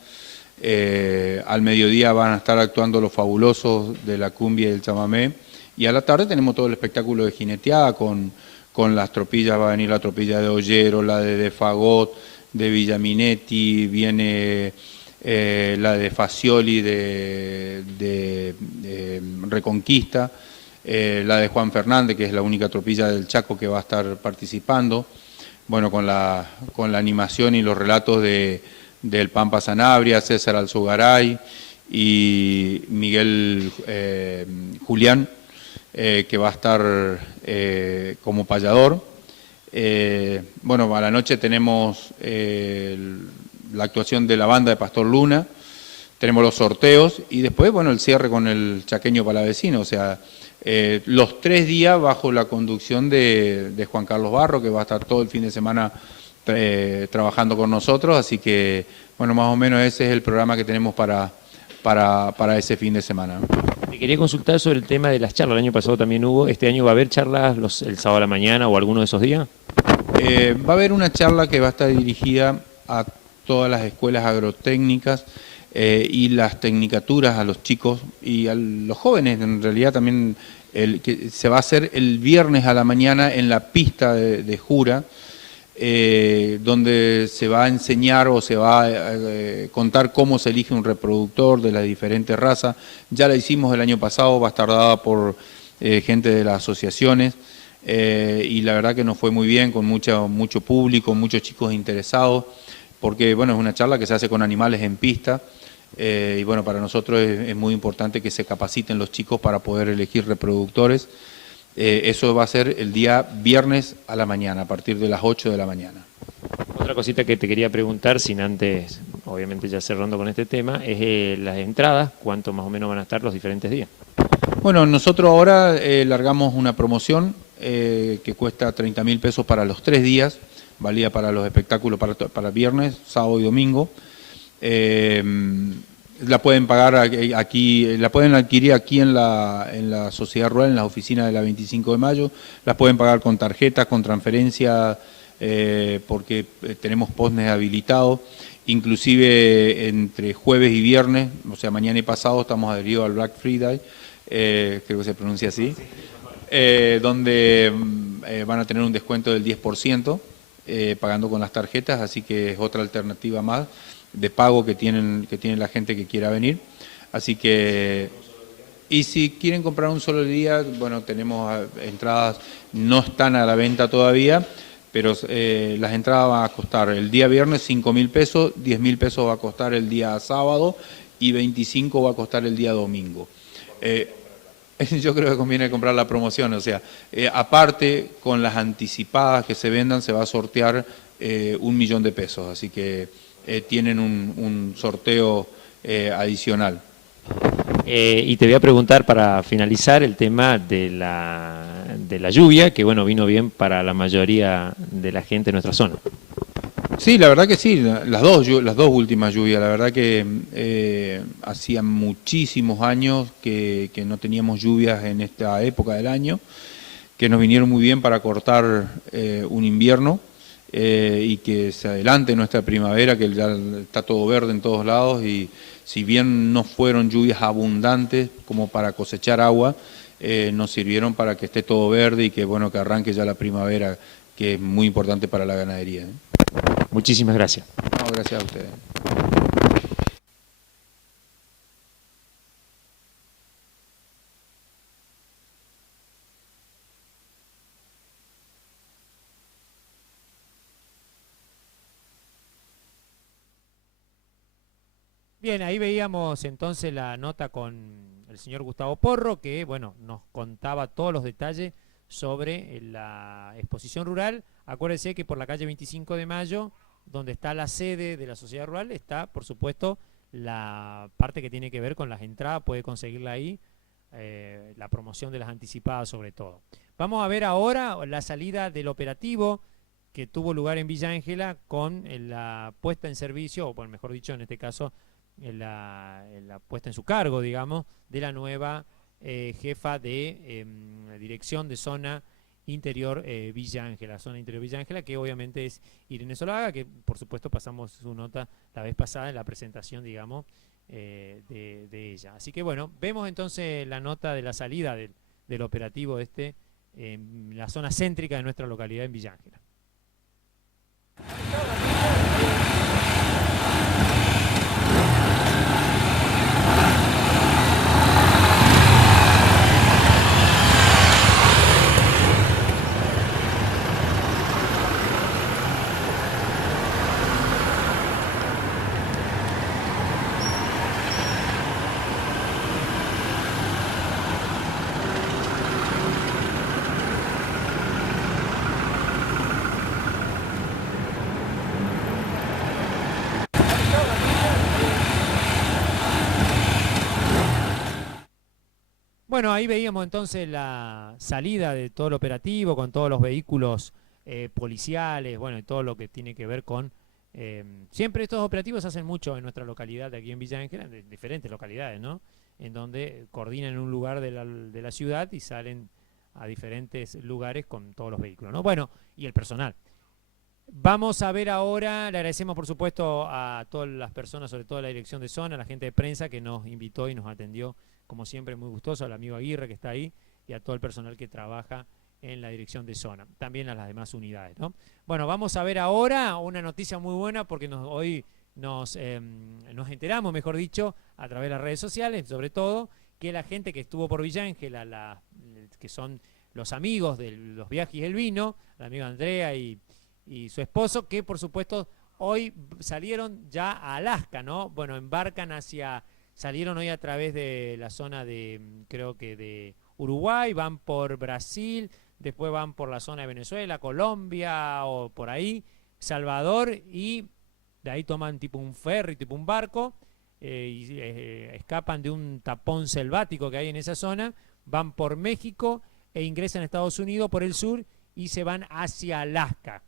Al mediodía van a estar actuando los fabulosos de la cumbia y el chamamé. Y a la tarde tenemos todo el espectáculo de jineteada con las tropillas, va a venir la tropilla de Ollero, la de Fagot, de Villaminetti, viene la de Facioli de Reconquista, la de Juan Fernández, que es la única tropilla del Chaco que va a estar participando, bueno, con la animación y los relatos del Pampa Sanabria, César Alzogaray y Miguel Julián, que va a estar como payador. Bueno, a la noche tenemos la actuación de la banda de Pastor Luna, tenemos los sorteos y después, bueno, el cierre con el chaqueño palavecino, o sea, los 3 días bajo la conducción de Juan Carlos Barro, que va a estar todo el fin de semana trabajando con nosotros, así que, bueno, más o menos ese es el programa que tenemos para ese fin de semana. Te quería consultar sobre el tema de las charlas. El año pasado también hubo. ¿Este año va a haber charlas el sábado a la mañana o alguno de esos días? Va a haber una charla que va a estar dirigida a todas las escuelas agrotécnicas y las tecnicaturas, a los chicos y a los jóvenes. En realidad también que se va a hacer el viernes a la mañana en la pista de Jura, donde se va a enseñar o se va a contar cómo se elige un reproductor de las diferentes razas. Ya la hicimos el año pasado, va a estar dada por gente de las asociaciones y la verdad que nos fue muy bien, con mucho público, muchos chicos interesados, porque bueno, es una charla que se hace con animales en pista y bueno, para nosotros es muy importante que se capaciten los chicos para poder elegir reproductores. Eso va a ser el día viernes a la mañana, a partir de las 8 de la mañana. Otra cosita que te quería preguntar, sin antes, obviamente ya cerrando con este tema, es las entradas, ¿cuánto más o menos van a estar los diferentes días? Bueno, nosotros ahora largamos una promoción que cuesta 30.000 pesos para los 3 días, valía para los espectáculos para viernes, sábado y domingo. La pueden pagar aquí, la pueden adquirir aquí en la Sociedad Rural, en las oficinas de la 25 de mayo, las pueden pagar con tarjetas, con transferencia, porque tenemos postnes habilitados, inclusive entre jueves y viernes, o sea, mañana y pasado estamos adheridos al Black Friday, creo que se pronuncia así, donde van a tener un descuento del 10%, pagando con las tarjetas, así que es otra alternativa más de pago que tiene la gente que quiera venir. Así que, y si quieren comprar un solo día, bueno, tenemos entradas, no están a la venta todavía, pero las entradas van a costar el día viernes 5.000 pesos, 10.000 pesos va a costar el día sábado y 25 va a costar el día domingo. Yo creo que conviene comprar la promoción, o sea, aparte con las anticipadas que se vendan se va a sortear 1.000.000 de pesos, así que tienen un sorteo adicional. Y te voy a preguntar para finalizar el tema de la lluvia, que bueno, vino bien para la mayoría de la gente de nuestra zona. Sí, la verdad que sí, las dos últimas lluvias, la verdad que hacían muchísimos años que no teníamos lluvias en esta época del año, que nos vinieron muy bien para cortar un invierno. Y que se adelante nuestra primavera, que ya está todo verde en todos lados, y si bien no fueron lluvias abundantes como para cosechar agua, nos sirvieron para que esté todo verde y que bueno, que arranque ya la primavera, que es muy importante para la ganadería. Muchísimas gracias. No, gracias a ustedes. Bien, ahí veíamos entonces la nota con el señor Gustavo Porro, que bueno, nos contaba todos los detalles sobre la exposición rural. Acuérdense que por la calle 25 de Mayo, donde está la sede de la Sociedad Rural, está, por supuesto, la parte que tiene que ver con las entradas, puede conseguirla ahí, la promoción de las anticipadas sobre todo. Vamos a ver ahora la salida del operativo que tuvo lugar en Villa Ángela con la puesta en servicio, o bueno, mejor dicho, en este caso, la puesta en su cargo, digamos, de la nueva jefa de dirección de zona interior Villa Ángela, zona interior Villa Ángela, que obviamente es Irene Zoloaga, que por supuesto pasamos su nota la vez pasada en la presentación, digamos, de ella. Así que bueno, vemos entonces la nota de la salida del operativo en la zona céntrica de nuestra localidad en Villa Ángela. Bueno, ahí veíamos entonces la salida de todo el operativo con todos los vehículos policiales, bueno, y todo lo que tiene que ver con... siempre estos operativos se hacen mucho en nuestra localidad, aquí en Villa Ángela, de diferentes localidades, ¿no? En donde coordinan en un lugar de la ciudad y salen a diferentes lugares con todos los vehículos, ¿no? Bueno, y el personal. Vamos a ver ahora, le agradecemos por supuesto a todas las personas, sobre todo a la dirección de zona, a la gente de prensa que nos invitó y nos atendió, como siempre, muy gustoso, al amigo Aguirre que está ahí y a todo el personal que trabaja en la dirección de zona, también a las demás unidades, ¿no? Bueno, vamos a ver ahora una noticia muy buena porque hoy nos enteramos, mejor dicho, a través de las redes sociales, sobre todo, que la gente que estuvo por Villa Ángela, que son los amigos de los viajes y el vino, la amiga Andrea y su esposo, que por supuesto hoy salieron ya a Alaska, ¿no? Bueno, salieron hoy a través de la zona de, creo que de Uruguay, van por Brasil, después van por la zona de Venezuela, Colombia o por ahí, Salvador, y de ahí toman tipo un ferry, tipo un barco, y escapan de un tapón selvático que hay en esa zona, van por México e ingresan a Estados Unidos por el sur y se van hacia Alaska.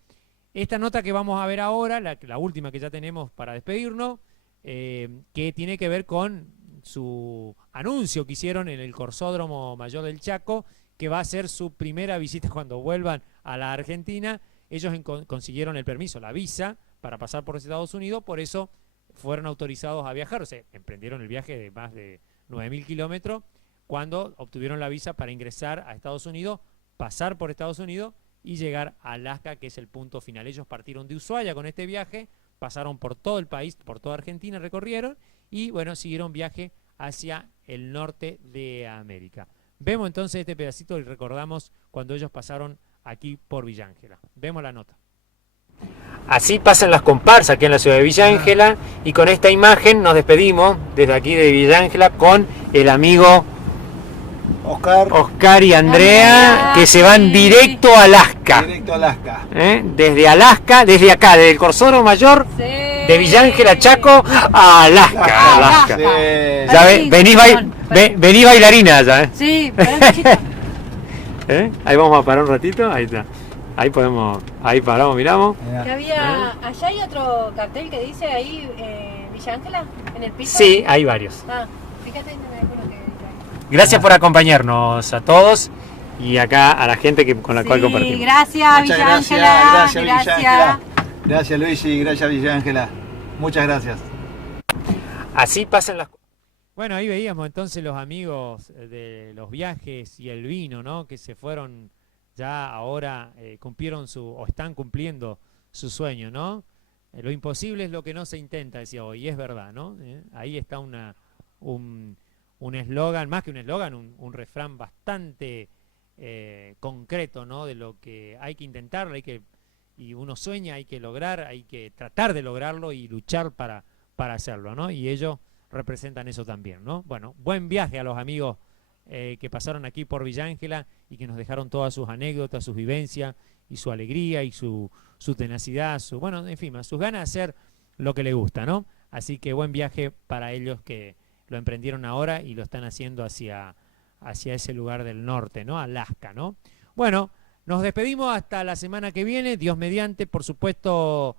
Esta nota que vamos a ver ahora, la última que ya tenemos para despedirnos, que tiene que ver con su anuncio que hicieron en el Corsódromo Mayor del Chaco, que va a ser su primera visita cuando vuelvan a la Argentina. Ellos consiguieron el permiso, la visa, para pasar por Estados Unidos, por eso fueron autorizados a viajar, o sea, emprendieron el viaje de más de 9.000 kilómetros, cuando obtuvieron la visa para ingresar a Estados Unidos, pasar por Estados Unidos y llegar a Alaska, que es el punto final. Ellos partieron de Ushuaia con este viaje, pasaron por todo el país, por toda Argentina, recorrieron y bueno, siguieron viaje hacia el norte de América. Vemos entonces este pedacito y recordamos cuando ellos pasaron aquí por Villa Ángela. Vemos la nota. Así pasan las comparsas aquí en la ciudad de Villa Ángela y con esta imagen nos despedimos desde aquí de Villa Ángela con el amigo Oscar y Andrea, que se van directo a Alaska. Directo a Alaska. Desde Alaska, desde acá, desde el Corsódromo Mayor, de Villa Ángela, Chaco, a Alaska. Sí. Ya venís bailarina ya, Sí, Ahí vamos a parar un ratito, ahí está. Ahí paramos, miramos. allá hay otro cartel que dice ahí Villa Ángela, en el piso. Sí, hay varios. Fíjate, no me acuerdo que... Gracias por acompañarnos a todos y acá a la gente con la cual compartimos. Gracias, Villa Ángela. Gracias. Gracias, Luis, y gracias, Villa Ángela. Muchas gracias. Así pasan las cosas. Bueno, ahí veíamos entonces los amigos de los viajes y el vino, ¿no? Que se fueron ya ahora, están cumpliendo su sueño, ¿no? Lo imposible es lo que no se intenta, decía hoy, y es verdad, ¿no? Ahí está un eslogan, más que un eslogan, un refrán bastante concreto, ¿no? De lo que hay que intentar, y uno sueña, hay que lograr, hay que tratar de lograrlo y luchar para hacerlo, ¿no? Y ellos representan eso también, ¿no? Bueno, buen viaje a los amigos que pasaron aquí por Villa Ángela y que nos dejaron todas sus anécdotas, sus vivencias y su alegría y su tenacidad, bueno, en fin, sus ganas de hacer lo que les gusta, ¿no? Así que buen viaje para ellos que lo emprendieron ahora y lo están haciendo hacia ese lugar del norte, ¿no? Alaska, ¿no? Bueno, nos despedimos hasta la semana que viene, Dios mediante, por supuesto,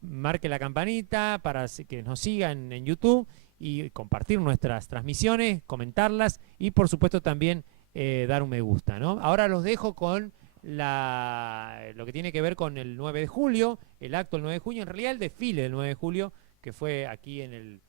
marque la campanita para que nos sigan en YouTube y compartir nuestras transmisiones, comentarlas y por supuesto también dar un me gusta, ¿no? Ahora los dejo con lo que tiene que ver con el 9 de julio, el acto del 9 de julio, en realidad el desfile del 9 de julio, que fue aquí en el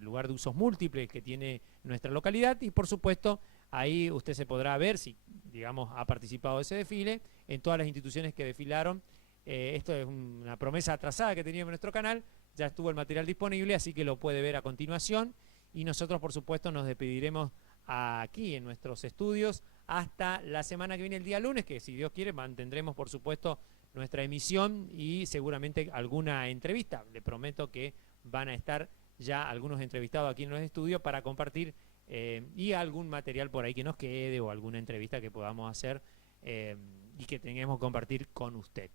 lugar de usos múltiples que tiene nuestra localidad y por supuesto ahí usted se podrá ver si, digamos, ha participado de ese desfile en todas las instituciones que desfilaron. Esto es una promesa atrasada que teníamos en nuestro canal, ya estuvo el material disponible, así que lo puede ver a continuación y nosotros por supuesto nos despediremos aquí en nuestros estudios hasta la semana que viene, el día lunes, que si Dios quiere mantendremos por supuesto nuestra emisión y seguramente alguna entrevista. Le prometo que van a estar ya algunos entrevistados aquí en los estudios para compartir y algún material por ahí que nos quede o alguna entrevista que podamos hacer y que tengamos que compartir con usted.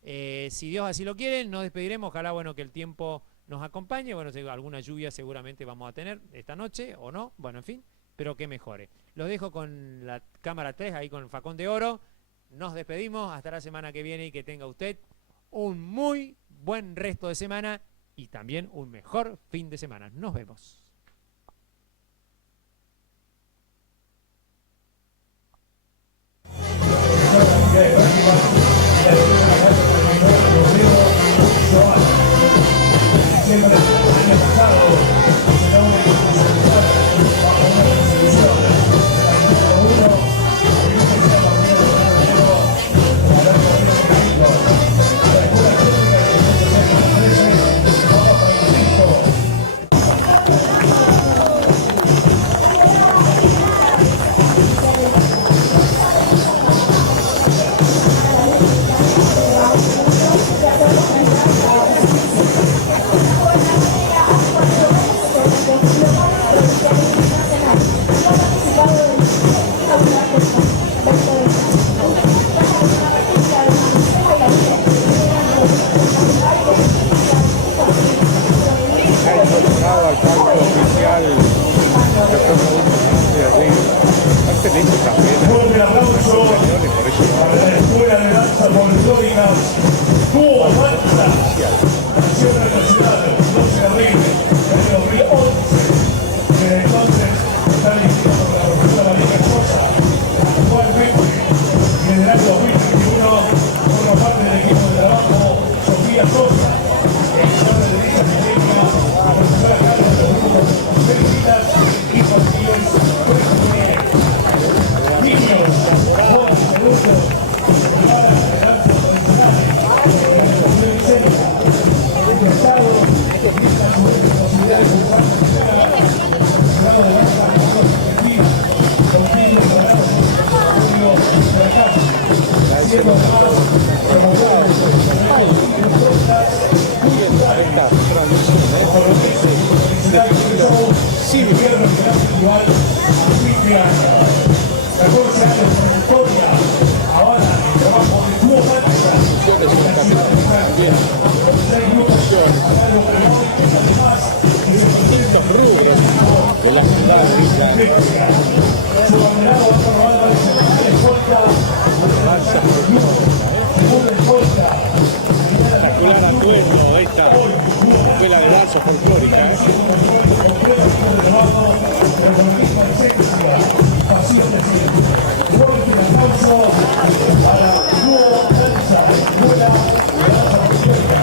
Si Dios así lo quiere, nos despediremos. Ojalá, bueno, que el tiempo nos acompañe. Bueno, alguna lluvia seguramente vamos a tener esta noche o no, bueno, en fin, pero que mejore. Los dejo con la cámara 3, ahí con el facón de oro. Nos despedimos hasta la semana que viene y que tenga usted un muy buen resto de semana y también un mejor fin de semana. Nos vemos. Siempre el año pasado se da una discusión bajo una resolución del artículo 1 Fuerte aplauso para la Escuela de Danza Folclórica Dúo Danza, nació en la ciudad del 12 de abril del 2011. Desde entonces está dirigida por la profesora María Sosa. Actualmente, y desde el año 2021, forma parte del equipo de trabajo Sofía Sosa, editora de dicha academia, la profesora Carlos de los grupos Felicitas y Martínez Fuentes. Niños, jóvenes, adultos, para la danza tradicional de la cultura escénica, interesados en esta posibilidad de cultural mexicana, programa de danza argentina, con niños logrados por el Conservatorio de la Casa, haciendo además promotores de propuestas culturales, compromisos, felicidades de show, sin gobierno de la festival, fin de año. 14 años de trayectoria, ahora el trabajo de Dúo Danza en la ciudad de Francia. 6 grupos algo además de distintos rubros de la ciudad de Villa. Su abanderado va a probar la escolta, segunda escolta. Espectacular atuendo esta escuela de danza folclórica. Fuerte aplauso para Dúo Danza, Escuela de Danza Folclórica.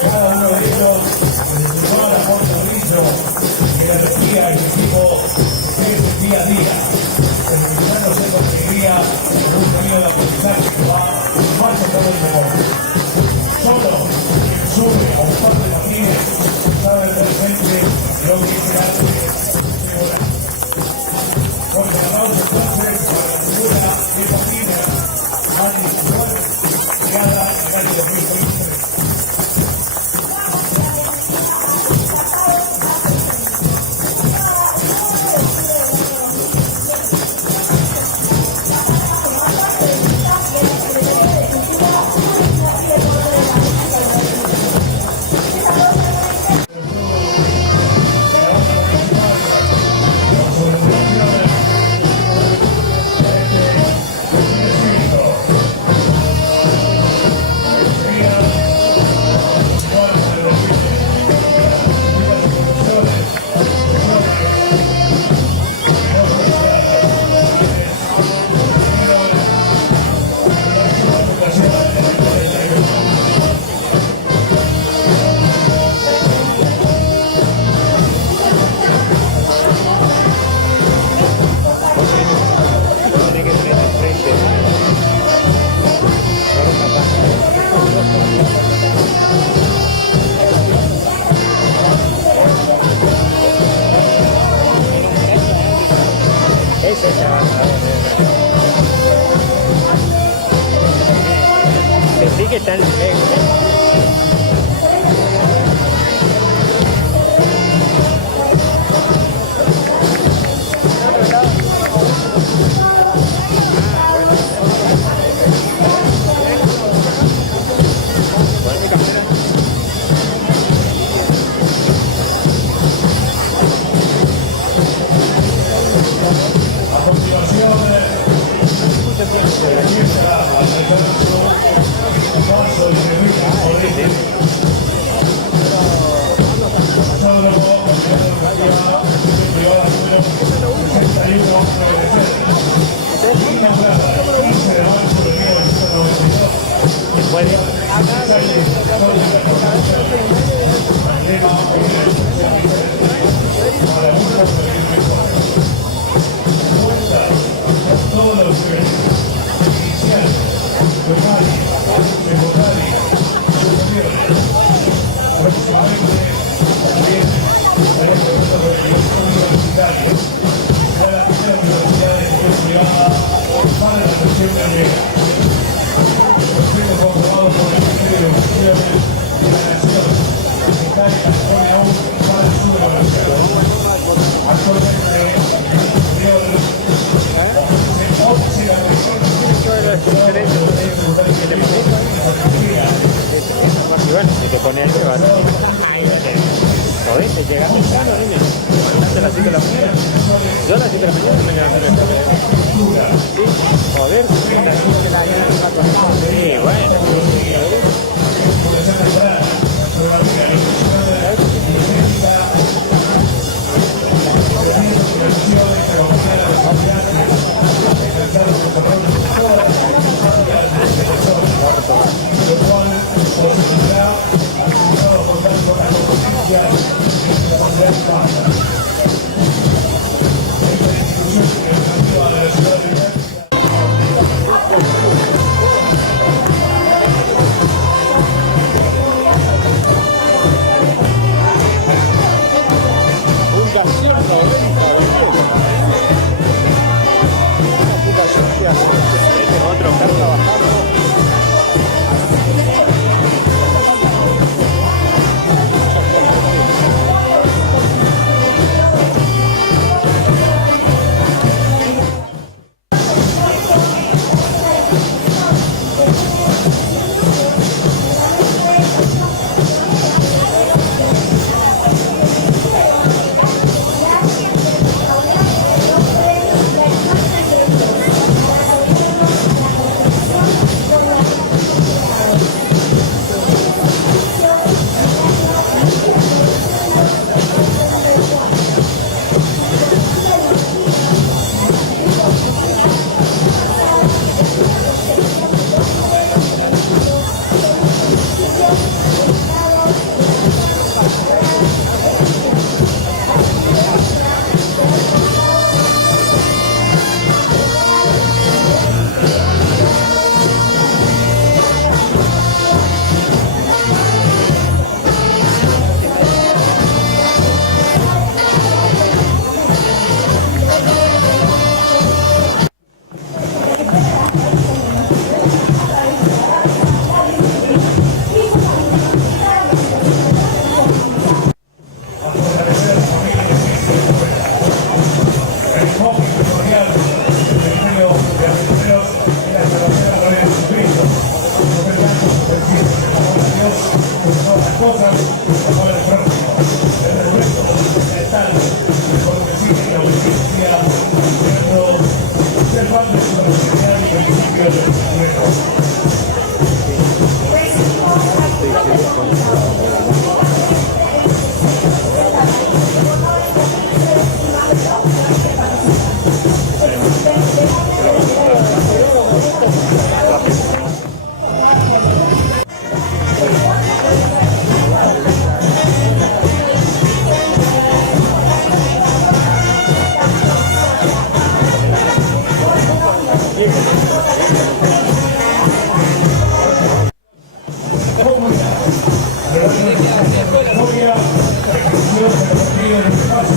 Cada uno de ellos, desde su aporte, el equipo es día a día, terminándose con alegría en un camino de aprendizaje que va más allá del deporte. Solo quien sube a un par de patines sabe realmente lo que se hace de volar. Porque aplausos entonces para la figura de patines, Mati Suárez, creada en el año 2023. Pensé que está A continuación, comienza al descanso paso y Enrique Correte. Pasódromo, campeonato privada número 61 inaugurada el 15 de marzo de 1992. Después de todos los niveles, inicial, primaria, secundaria, superior. Próximamente también estaré tratando con el nivel universitario. Será la primera universidad de nivel privada para la región gallega. Proyecto comprobado por el Ministerio de Educación de la Nación, que está en California aún para el sur de la nación. Actualmente, y bueno, si te pone ahí, vas joder, te llega temprano, dime. Levantaste a las 7 de la mañana. Yo a las 7 de la mañana me levanto a las 7. Sí, joder, sí, bueno. Lo cual posibilitará a contar con la competencia de la comunidad hispana. Esta institución educativa de la ciudad de Villarreal.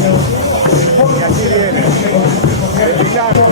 Y aquí viene el Milano.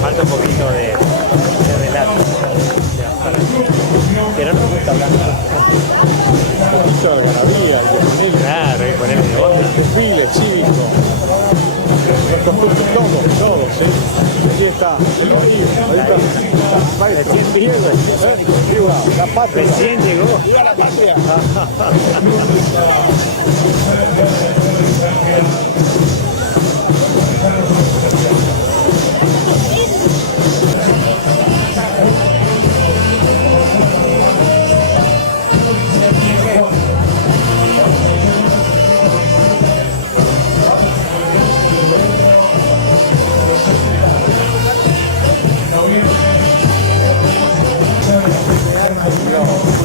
Falta un poquito de relato. Pero no me gusta hablar. Un poquito de algarabía, claro, hay que ponerle de onda. El desfile cívico. Todo, sí. Aquí está. Recién llegó. La patria. Recién llegó. ¡Viva la patria!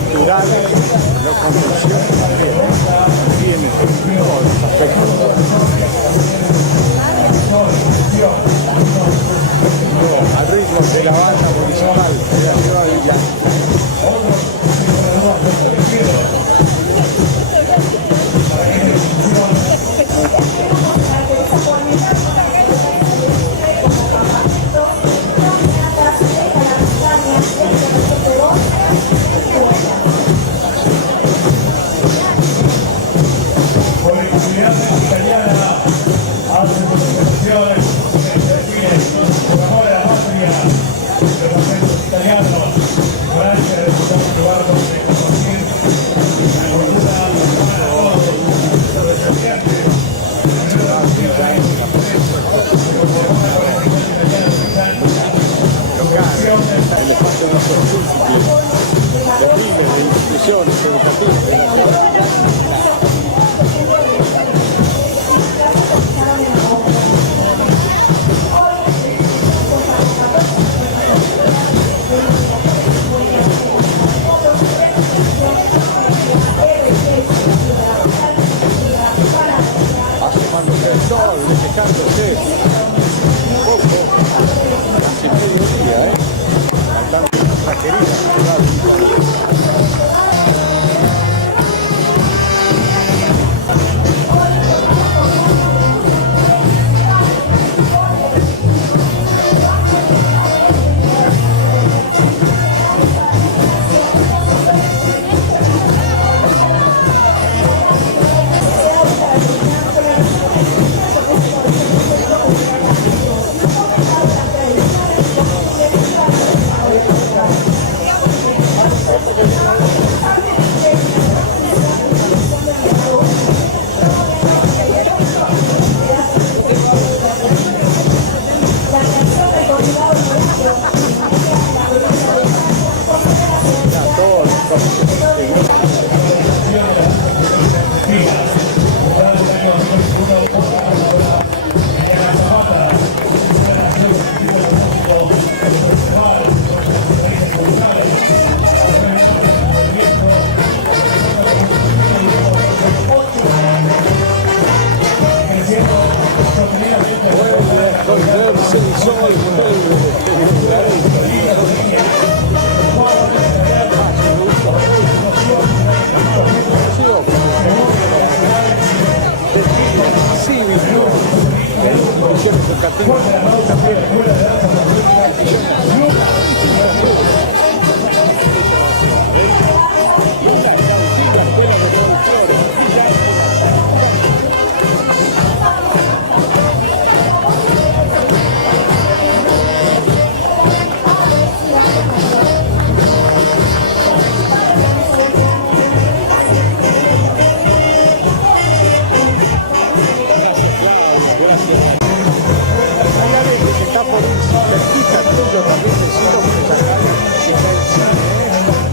Cultural, lo construcción también tiene todos los aspectos. Al ritmo de la banda municipal de la ciudad de Villa.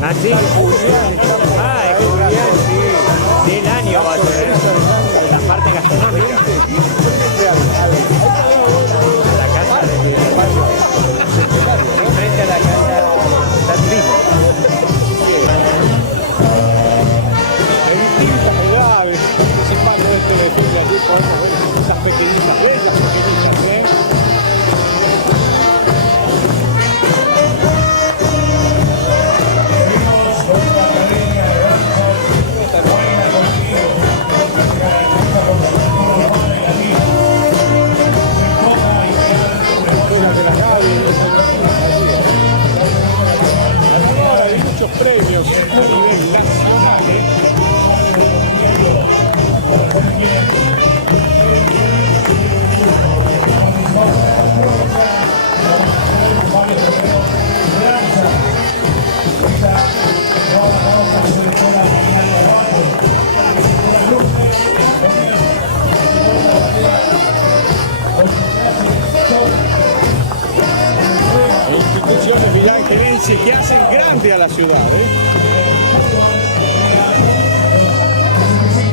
¿Ah, sí? Ah, es Julián, sí. Del año va a ser, la parte gastronómica. La casa de frente a la casa está turismo. En distintas edades, participando de este desfile, allí podemos ver esas pequeñitas, bellas pequeñitas, ¿eh? Premios a nivel nacional. Instituciones villangelenses que hacen grande a la ciudad.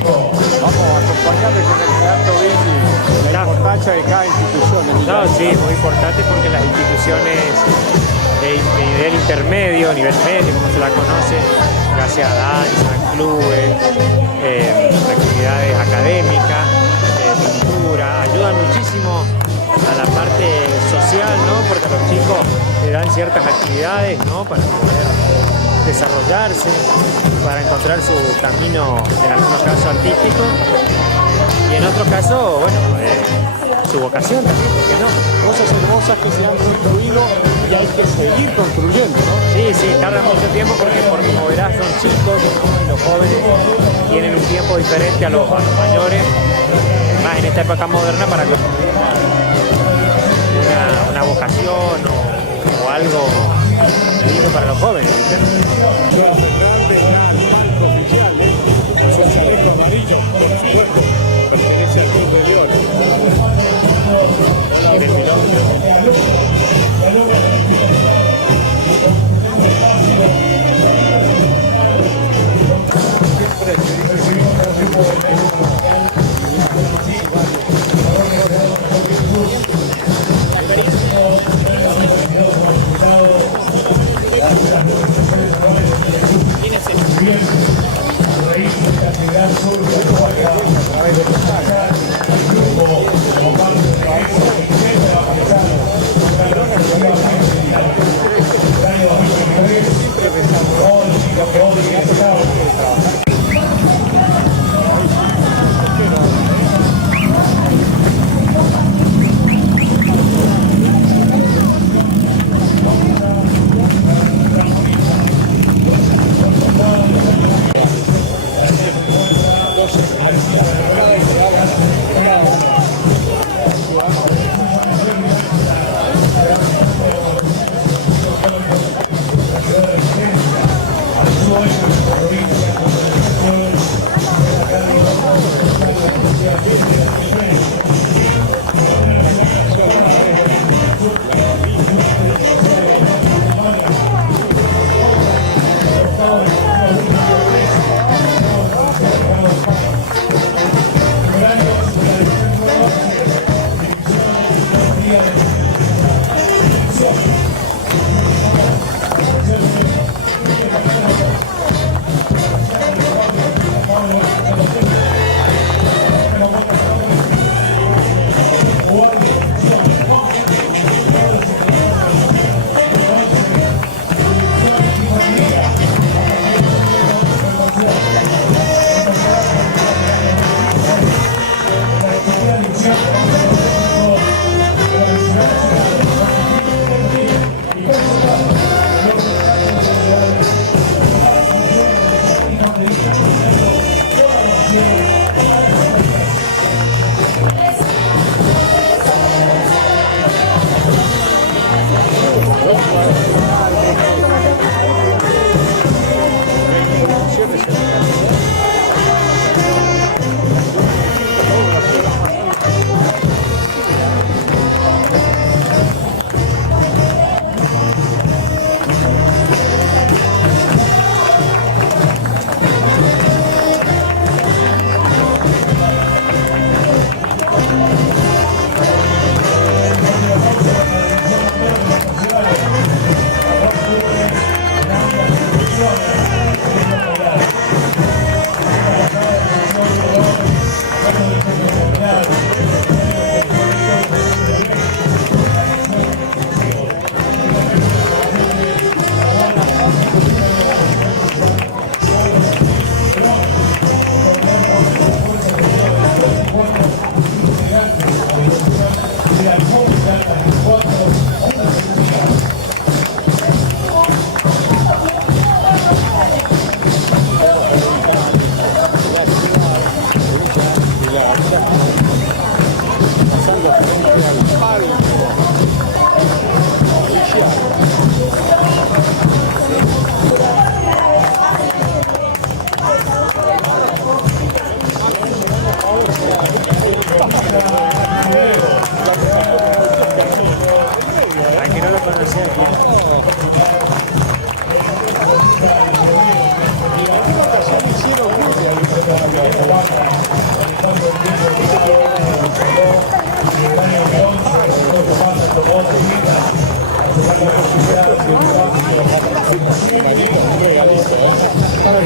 Vamos a acompañarle con el Teatro Billy la importancia de cada institución. No, sí, muy importante porque las instituciones de nivel intermedio, nivel medio, como se la conoce, gracias a danza, clubes, actividades académicas, pintura, ayudan muchísimo a la parte social, ¿no? Porque a los chicos le dan ciertas actividades, ¿no? Para poder desarrollarse, para encontrar su camino, en algunos casos artístico, y en otros casos, bueno, su vocación también, ¿por qué no? Cosas hermosas que se han construido y hay que seguir construyendo, ¿no? Sí, sí, tarda mucho tiempo porque como verás son chicos, ¿no? Los jóvenes tienen un tiempo diferente a los mayores, más en esta época moderna para construir una vocación o algo lindo para los jóvenes, ¿viste? Su chaleco amarillo, por supuesto, pertenece al Club de León. Bien.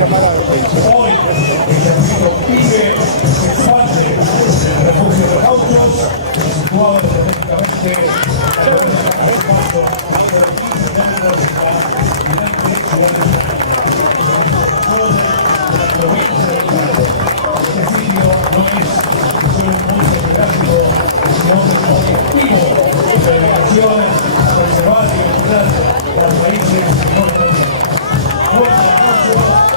Hoy el ejército PYME se expande el refugio de Gauchos, situado estratégicamente a través de la Carrefoso, de 15 metros a la provincia de Chile. Este sitio no es solo un punto geográfico, sino un objetivo de delegaciones, preservar y vigilar a los países y continentes. Fuerte aplauso.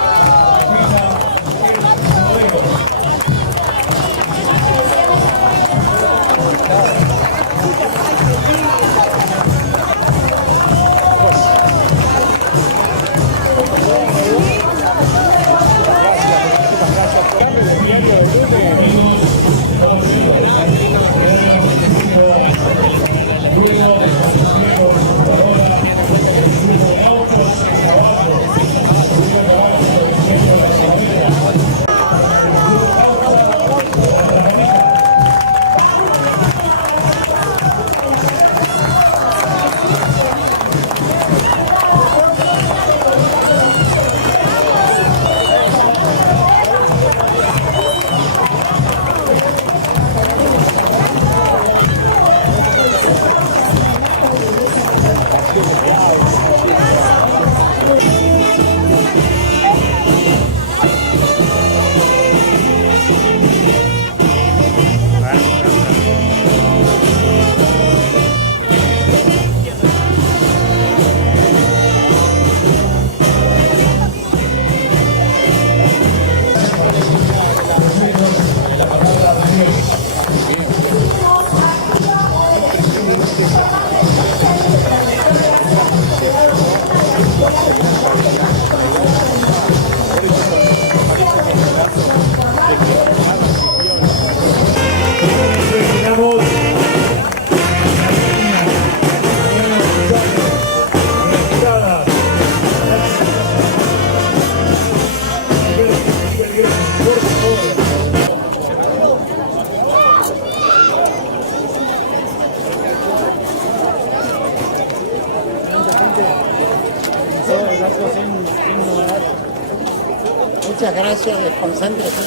Muchas gracias, desconcéntrese.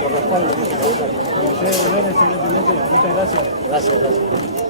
Corresponde. Muchas gracias. Gracias.